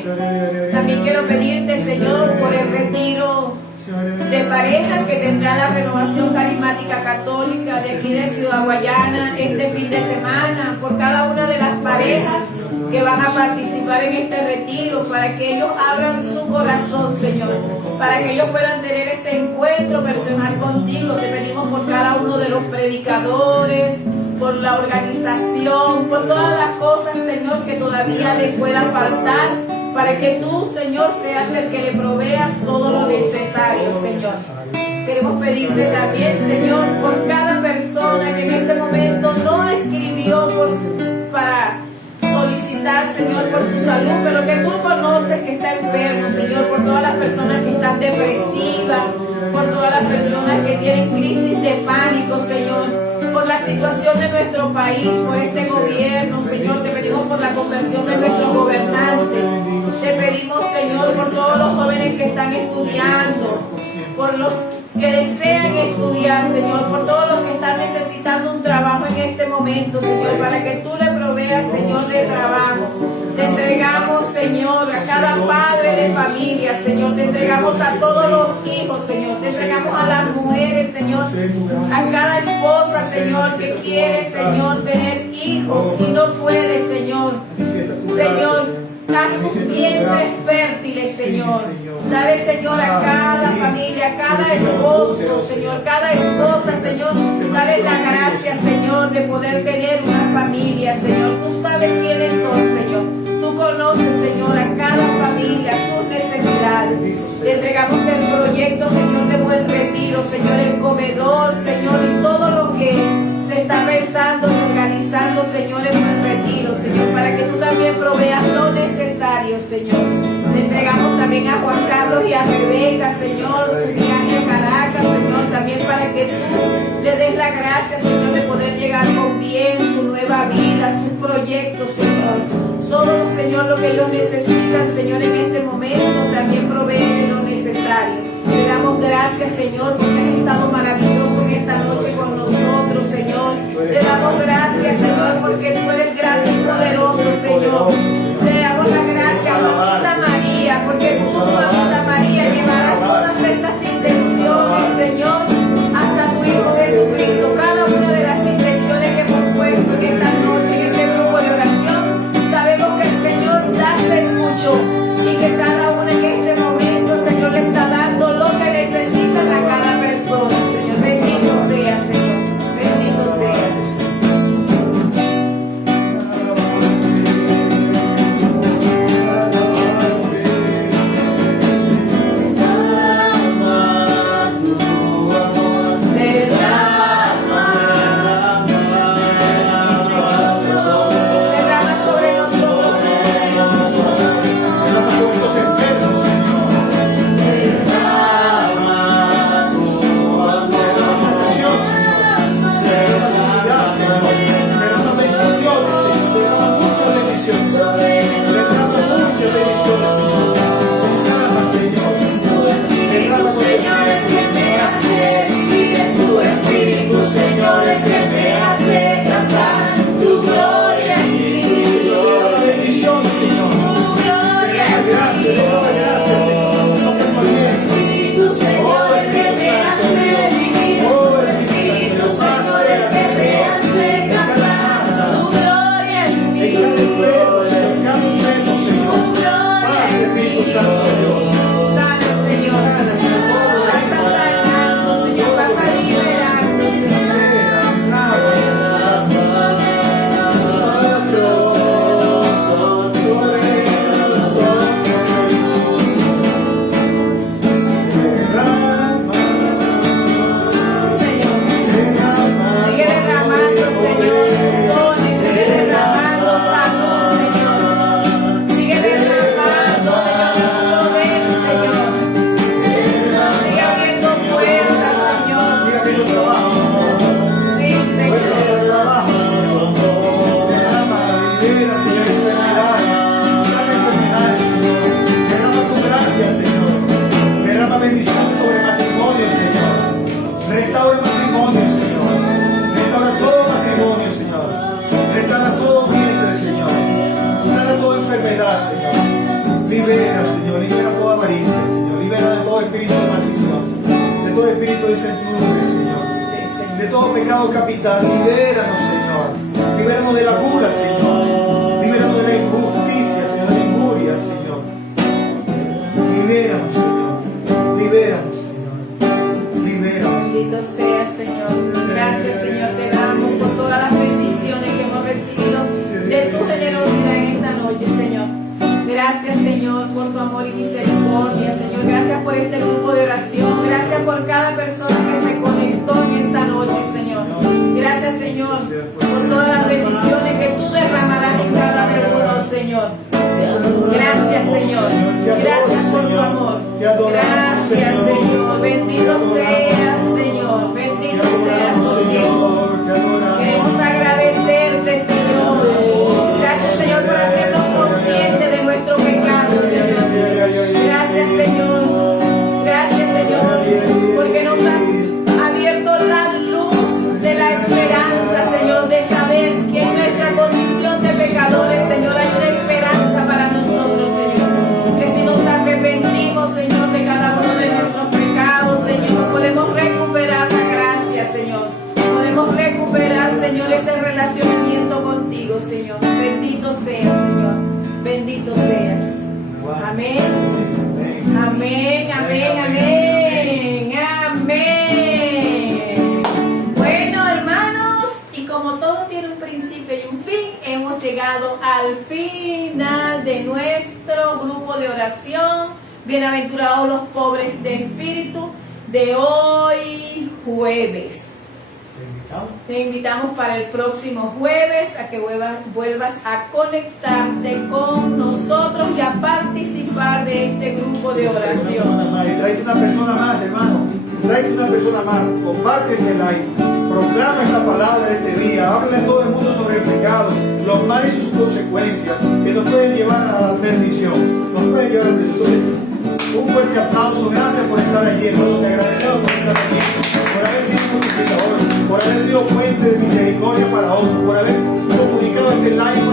También quiero pedirte, Señor, por el retiro de pareja que tendrá la Renovación Carismática Católica de aquí de Ciudad Guayana este fin de semana, por cada una de las parejas que van a participar en este retiro, para que ellos abran su corazón, Señor, para que ellos puedan tener ese encuentro personal contigo. Te pedimos por cada uno de los predicadores, por la organización, por todas las cosas, Señor, que todavía les puedan faltar, para que tú, Señor, seas el que le proveas todo lo necesario, Señor. Queremos pedirte también, Señor, por cada persona que en este momento no escribió para solicitar, Señor, por su salud, pero que tú conoces que está enfermo, Señor, por todas las personas que están depresivas, por todas las personas que tienen crisis de pánico, Señor, por la situación de nuestro país, por este gobierno, Señor. Te pedimos por la conversión de nuestros gobernantes. Te pedimos, Señor, por todos los jóvenes que están estudiando, por los que desean estudiar, Señor, por todos los que están necesitando un trabajo en este momento, Señor, para que tú le proveas, Señor, de trabajo. Te entregamos, Señor, a cada padre de familia, Señor, te entregamos a todos los hijos, Señor, te entregamos a las mujeres, Señor, a cada esposa, Señor, que quiere, Señor, tener hijos y no puede, Señor. Señor, a sus vientres fértiles, Señor. Dale, Señor, a cada familia, a cada esposo, Señor, cada esposa, Señor. Dale la gracia, Señor, de poder tener una familia, Señor. Tú sabes quiénes son, Señor. Tú conoces, Señor, a cada familia, sus necesidades. Le entregamos el proyecto, Señor, de Buen Retiro, Señor, el comedor, Señor, y todo lo que se está pensando y organizando, Señor, en Buen Retiro, Señor, para que tú también proveas lo necesario, Señor. Le entregamos también a Juan Carlos y a Rebeca, Señor, su viaje a Caracas, Señor, también para que tú le des la gracia, Señor, de poder llegar con bien su nueva vida, sus proyectos, Señor. Todo, Señor, lo que ellos necesitan, Señor, en este momento, también provee lo necesario. Le damos gracias, Señor, porque has estado maravilloso en esta noche con nosotros, Señor. Le damos gracias, Señor, porque tú eres grande Señor. Le damos la gracia, mamita María, porque tú, mamita María, llevarás todas estas intenciones, Señor, hasta tu Hijo Jesucristo. Cada una de las intenciones que hemos puesto en esta noche, en este grupo de oración, sabemos que el Señor las escuchó y que cada una en este momento el Señor le está dando lo que necesitan a cada persona, Señor. Bendito seas, Señor. Bendito seas. Libera, Señor, libera toda avaricia, Señor, libera de todo espíritu de maldición, de todo espíritu de incertidumbre, Señor, de todo pecado capital, libéranos, Señor, libéranos de la gula, Señor, libéranos de la injusticia, Señor, de la injuria, Señor, libéranos, Señor, libéranos, Señor, libéranos. Bendito sea, Señor. Gracias, Señor, te damos por todas las bendiciones que hemos recibido de tu generosidad en esta noche, Señor. Gracias, Señor, por tu amor y misericordia, Señor. Gracias por este grupo de oración. Gracias por cada persona que se conectó en esta noche, Señor. Gracias, Señor, por todas las bendiciones que tú derramarás en cada uno, Señor. Gracias, Señor. Gracias por tu amor. Gracias, Señor. Bendito seas, Señor. Bendito seas, Señor. Queremos agradecerte, Señor. Gracias, Señor, por hacernos conscientes de nuestro pecado, Señor. Gracias, Señor. Gracias, Señor, porque nos has abierto la luz de la esperanza, Señor, de saber que en nuestra condición de pecadores, Señor, hay una esperanza para nosotros, Señor. Que si nos arrepentimos, Señor, de cada uno de nuestros pecados, Señor, podemos recuperar la gracia, Señor. Podemos recuperar, Señor, ese relacionamiento contigo, Señor. Bendito seas, Señor. Bendito seas. Amén. Amén, amén, amén. Amén. Bueno, hermanos, y como todo tiene un principio y un fin, hemos llegado al final de nuestro grupo de oración. Bienaventurados los pobres de espíritu de hoy jueves. Te invitamos para el próximo jueves a que vuelvas a conectarte con nosotros y a participar de este grupo de oración. Tráete una persona más, hermano. Tráete una persona más. Comparte este like. Proclama esta palabra de este día. Háblale a todo el mundo sobre el pecado, los males y sus consecuencias que nos pueden llevar a la perdición. Nos pueden llevar a la perdición. Un fuerte aplauso. Gracias por estar allí, hermano. Te agradecemos por estar aquí, por haber sido multiplicador, por haber sido fuente de misericordia para otros, por haber comunicado este like